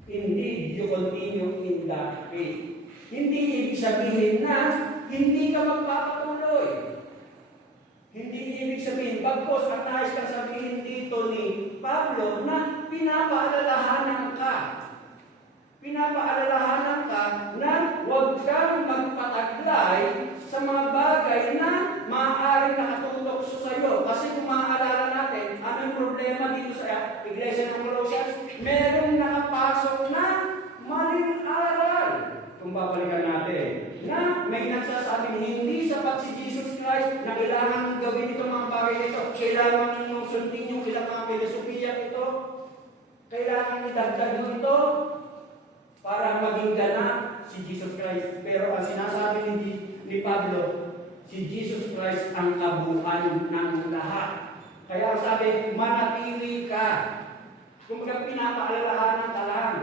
indeed you continue in the faith. Hindi ibig sabihin na hindi ka magpapatuloy. Hindi ibig sabihin, bagkos at nais kang sabihin dito ni Pablo na pinapaalalahanan ka. Pinapaalalahanan ka na huwag kang magpataglay sa mga bagay na maaaring nakatutok sa iyo. Kasi kung maaalala natin, anong problema dito sa Iglesia ng Colossians? Merong nakapasok na maling aral. Kung babalikan natin, na may nagsasabing hindi sapat si Jesus Christ na kailangan mong gawin ito mga bagay ito. Kailangan mong sundin yung ilang mga filosofiya ito. Kailangan idagdag mo ito para maging ganap si Jesus Christ. Pero ang sinasabi ni Pablo, si Jesus Christ ang kabuuan ng lahat. Kaya sabi, manatili ka. Kung pinapaalalahanan ka lang.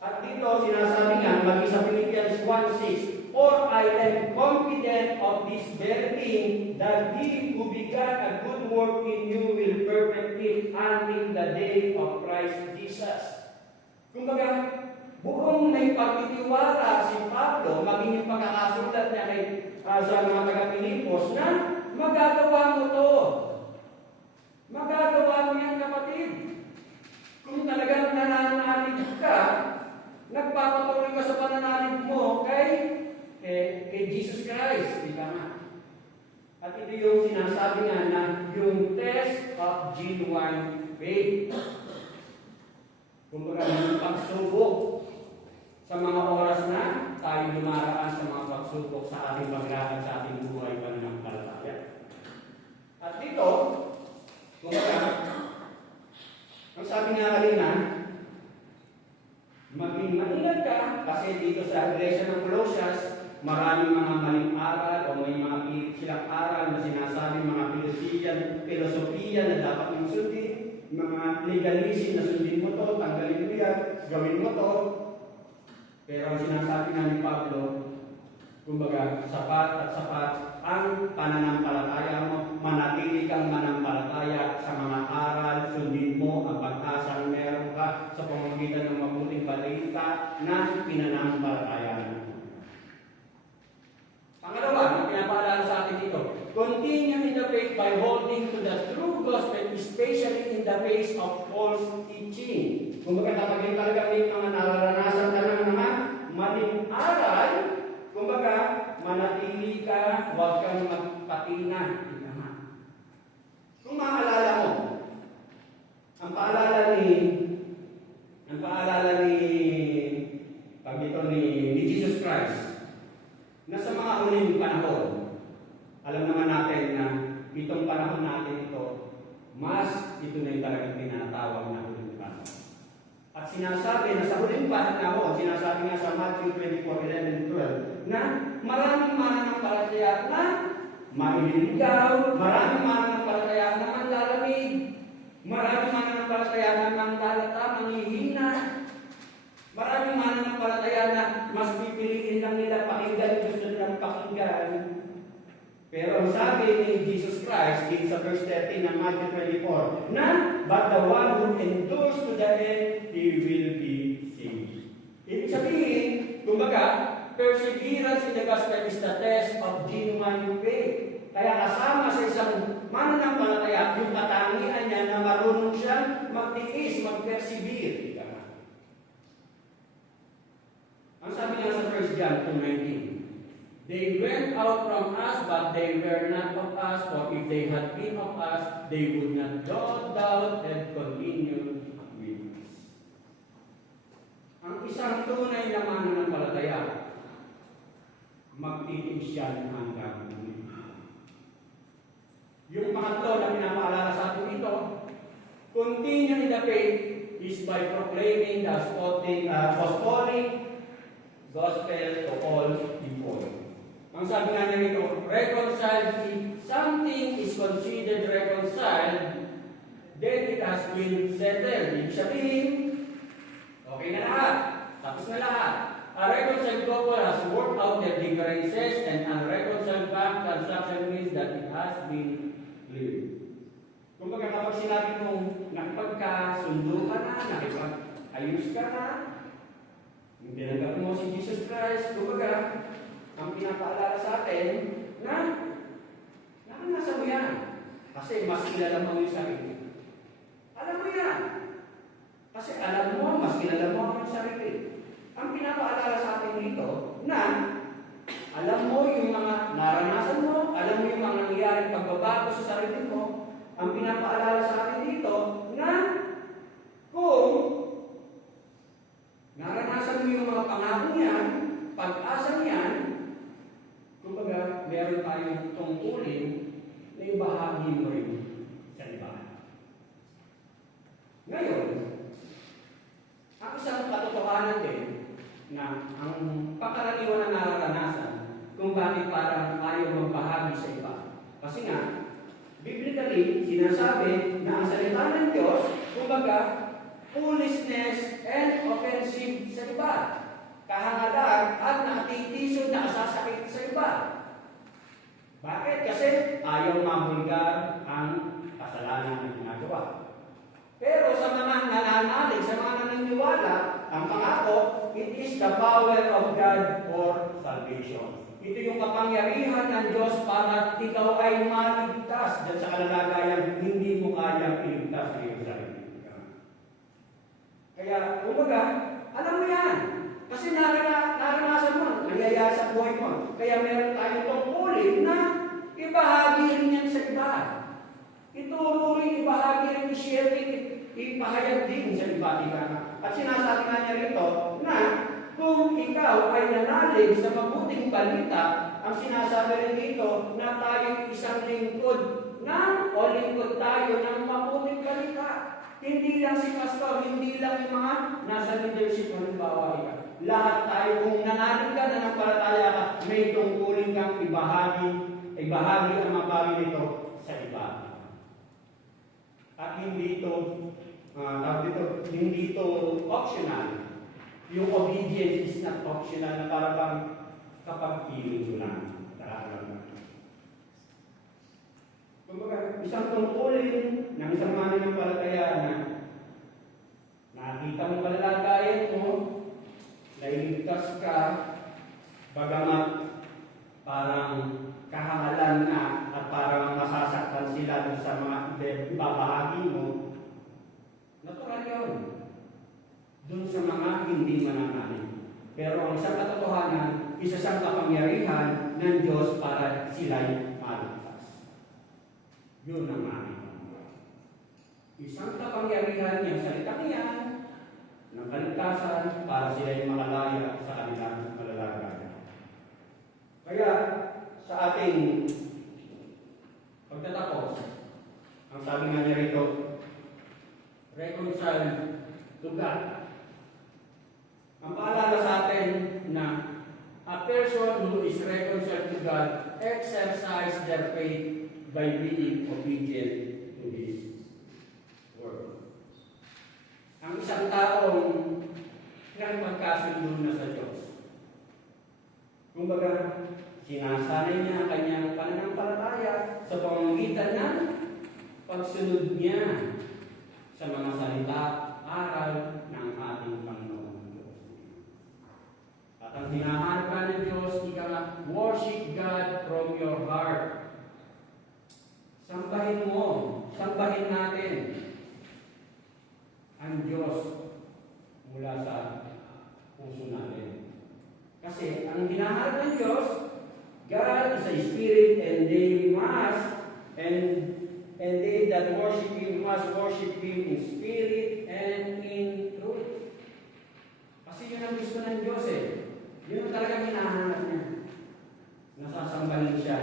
At dito, sinasabi nga, maging sa Philippians 1:6, "For I am confident of this very thing, that he who began a good work in you will perfect it until the day of Christ Jesus." Kumbaga, buong may pagtitiwala si Pablo, maging yung pagkakasulat niya sa mga taga-Pilipos, na magagawa mo to. Magagawa mo yan, kapatid. Kung talagang nananalig ka, nagpapatuloy ka sa pananalig mo kay Jesus Christ. Di ba? At ito yung sinasabi nga na yung test of genuine faith. Kumbaga yung pagsubok sa mga oras na tayo dumaraan sa mga pagsubok sa ating paglakad sa ating buhay pananampalataya. At dito, kumbaga, ang sabi nga kanina, maging maingat ka kasi dito sa iglesia ng Colossians, maraming mga maling aral o may mga pilit silang aral na sinasabi mga filosofiya na dapat mong sundin, mga legalism na sundin mo to, tanggalin mo yan, gawin mo to. Pero ang sinasabi nga ni Pablo, kumbaga, sapat at sapat ang pananampalataya mo, manatili kang manampalataya sa mga aral, sundin mo ang pag-asang meron ka sa pamamagitan ng mabuting balita na pinanampalataya mo. Pangalawa, na pinapaalala sa atin dito, continue in the faith by holding to the true gospel, especially in the face of false teaching. Kumbaga, kapag yung talaga may mga nararanasan ka ng mga maling aral, kumbaga, manatili ka, huwag kang magpatina. Kung maalala mo, ang paalala ni Jesus Christ, na sa mga huling panahon, alam naman natin na itong panahon natin ito, ito na yung talagang tinatawag na huling panahon. At sinasabi na sa huling panahon, sinasabi nga sa Matthew 24:11-12, na maraming mananampalataya na maililigaw, maraming mananampalataya na manlalamig, maraming mananampalataya na mandalata, manghihina, maraming mananampalataya na mas pipiliin lang nila pakinggan, gusto nilang pakinggan. Pero ang sabi ni Jesus Christ din sa verse 13 ng Matthew 24, na but the one who endures to the end, he will be saved. Ibig sabihin, kumbaga, perseverance in the gospel is the test of genuine faith. Kaya kasama sa isang mananampalataya, yung katangian niya na marunong siyang magtiis, mag-persevere. Ang sabi niya sa 1 John 2:19, "They went out from us, but they were not of us, for if they had been of us, they would not doubt and continue with us." Ang isang tunay na mananampalataya, magtitig siya hanggang huli. Yung pangatlo na pinapaalala sa atin dito, continue in the faith is by proclaiming the apostolic gospel to all people. Ang sabi nga niya nito, reconciled, if something is considered reconciled, then it has been settled. Ibig sabihin, okay na lahat. Tapos na lahat. A reconciled couple has worked out their differences, and unreconciled bank transaction means that it has been cleared. Kumbaga kapag sinabi mong nakipagkasundo ka na, nakipag-ayos ka na, yung tinanggap mo si Jesus Christ, kumbaga, ang pinapaalala sa atin na nasa mo yan. Kasi mas kilala mo yung sarili. Alam mo yan. Kasi alam mo, mas kilala mo ang sarili. Ang pinapaalala sa atin dito na alam mo yung mga naranasan mo, alam mo yung mga nangyayaring pagbabago sa sarili mo. Ang pinapaalala sa atin dito na kung naranasan mo yung mga pangako niyan, pag-asa niyan, kumbaga, meron tayong tungkulin na ibahagi mo rin sa iba. Ngayon, ang isang katotohanan din na ang pangkaraniwan na nararanasan, kung bakit parang ayaw magbahagi sa iba. Kasi nga, biblically, sinasabi na ang salita ng Diyos, kumbaga, foolishness and offensive sa iba. Kahangalan at nakatitisod na asasakit sa iba. Bakit? Kasi ayaw mabulgar ang kasalanan na ginagawa. Pero sa mga nananalig, sa mga naniniwala, ang pangako, it is the power of God for salvation. Ito yung kapangyarihan ng Diyos para ikaw ay maligtas dyan sa kalalagayan hindi mo kayang iligtas sa iyong sarili. Kaya, kumbaga, alam mo yan. Kasi naranasan mo, nangyayari sa buhay mo. Kaya meron tayong tungkulin na ibahagi rin yan sa iba. Ituro rin, ibahagi rin, i-share rin, ipahayag din sa iba. At sinasabi nga niya rito na kung ikaw ay nanalig sa mabuting balita, ang sinasabi rin dito na tayo isang lingkod o lingkod tayo ng mabuting balita. Hindi lang si pastor, hindi lang yung mga nasa leadership, halimbawa ika. Lahat tayo, kung nanalig ka, nanampalataya ka, may tungkulin kang ibahagi ang mga bagay nito sa iba. At hindi ito optional. Yung obedience is not optional na para bang kapag piling ko lang. Kumbaga, isang tungkulin ng isang mananampalataya na nakita mo palalagayan mo, nailigtas ka, bagamat parang kahangalan na at parang masasaktan sila dun sa mga ibabahagi mo, natural yun. Dun sa mga hindi mananalig. Pero ang isang katotohanan, isa siyang kapangyarihan ng Diyos para sila'y maligtas. Yun ang ating pangalaman. Isang kapangyarihan niyang salita niya ng kaligtasan para sila'y makalaya sa kanilang malalagayan. Kaya sa ating pagtatapos, ang sabi nga niya rito, reconcile to God. Ang paalala sa atin na a person who is reconciled to God exercise their faith by being obedient to His word. Ang isang taong nagpagkasundo na sa Diyos, kumbaga, sinasanay niya ang kanyang pananampalataya sa pamamagitan ng pagsunod niya sa mga salita, aral ng ating Panginoon Diyos. At ang hinahanap ka ng Diyos, ika nga, worship God from your heart. Sambahin mo, sambahin natin ang Diyos mula sa puso natin. Kasi ang hinahanap ng Diyos, God is a spirit and they that worship Him must worship Him in spirit and in truth. Kasi yun ang gusto ng Diyos eh. Yun ang talagang hinahanap niya. Nasasambahin siya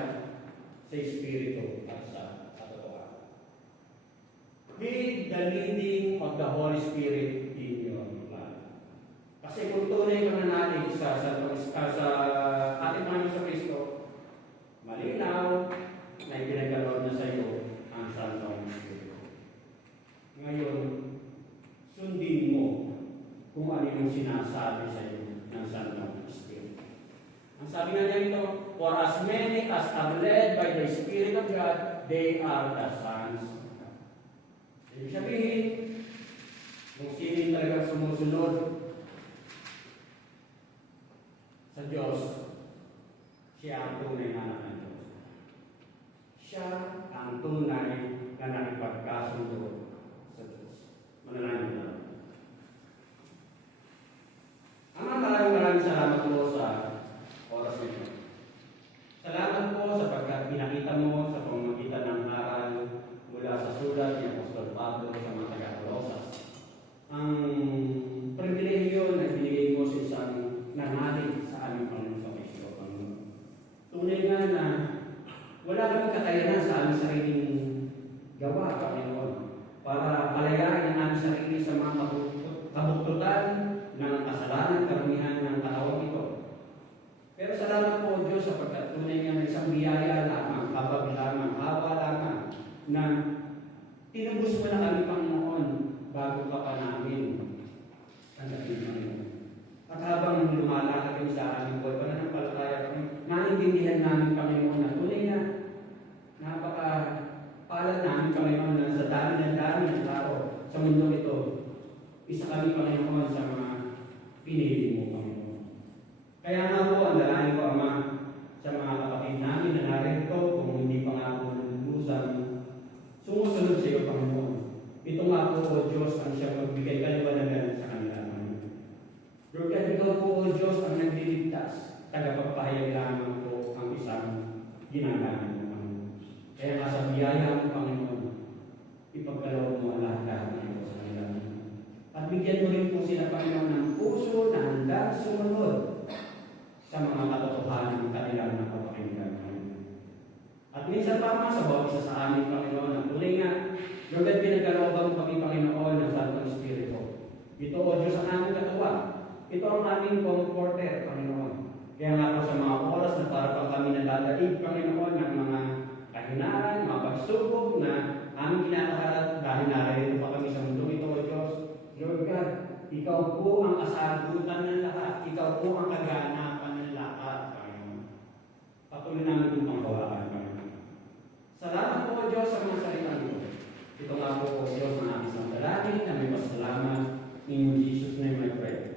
sa Espiritu at sa katotohanan. With the leading of the Holy Spirit in your life. Kasi kung tunay ka nanalig sa ating Panginoon sa Kristo, malinaw na ipinagkaloob na sa iyo ang Santong Espiritu. Ngayon, sundin mo kung ano yung sinasabi sa iyo ng Santong Espiritu. Ang sabi nga niya ito, for as many as are led by the Spirit of God, they are the sons of God. Ibig sabihin, kung sino talagang sumusunod sa Diyos, siya ang tunay na anak ng Diyos. Siya ang tunay na nakipagkasundo sa Diyos. Manalangin na. Ama, maraming salamat po sa oras nito. Salamat po sapagkat pinakita mo sa pamamagitan ng aral mula sa sulat ni Apostol Pablo sa mga taga-Colosas ang pribilehiyo na binigay mo sa isang nanalig sa aming Panginoon sa Kristo. Tunay nga na wala kaming kakayanan sa aming sariling gawa, Panginoon, para palayain ang aming sarili sa mga kabuktutan ng kasalanan, karamihan ng katawang ito. Pero salamat po, Diyos, sapagkat tunay nga na isang biyaya lamang, habag lamang, hawa lamang, na tinubos mo na kami, Panginoon, bago ka pa namin tanggapin, Panginoon. At habang lumalakad kami sa aming buhay, pananampalataya kami, naintindihan namin, Panginoon, na tunay na napaka-palad namin, Panginoon, na sa dami ng tao sa mundo ito, isa kami, Panginoon, sa mga pinili mo, Panginoon. Kaya nga po, ang dalangin ko, Ama, sa mga kapatid namin na narito, kung hindi pa nga po lulusan, sumusunod sa iyo, Panginoon. Ito nga po, O Diyos, ang siyang magbigay kaliwanagan sa kanila, Panginoon. Lord God, ikaw po, O Diyos, ang nagliligtas. Tagapagpahayag lamang po ang isang ginagawa mo, Panginoon. Kaya nga sa biyaya mo, Panginoon, ipagkaloob mo ang lahat ng ito sa kanila. At bigyan mo rin po sila, Panginoon, ng puso na handa sumunod sa mga katotohanan ng kanilang napapakinggan. At minsan pa sa bawat isa sa amin, Panginoon, ang tuloy nga, Lord God, pinagkalooban mo kami, Panginoon, ng Santong Espiritu. Ito, O Diyos, ang aming katuwa. Ito ang aming comforter, Panginoon. Kaya nga po sa mga oras na para pa kami nadadaig, Panginoon, ng mga kahinaan, mga pagsubok na aming kinakaharap dahil narito pa kami sa mundo ito, O Diyos. Lord God, ikaw po ang kasagutan ng lahat. Ikaw po ang kaganapan ng lahat, Panginoon. Patuloy namin itong panghawakan, Panginoon. Salamat po, O Diyos, sa mga salitang ito. Ito nga po, O Diyos, ang aming isang dalangin na may pasalamat. In Jesus' name I pray.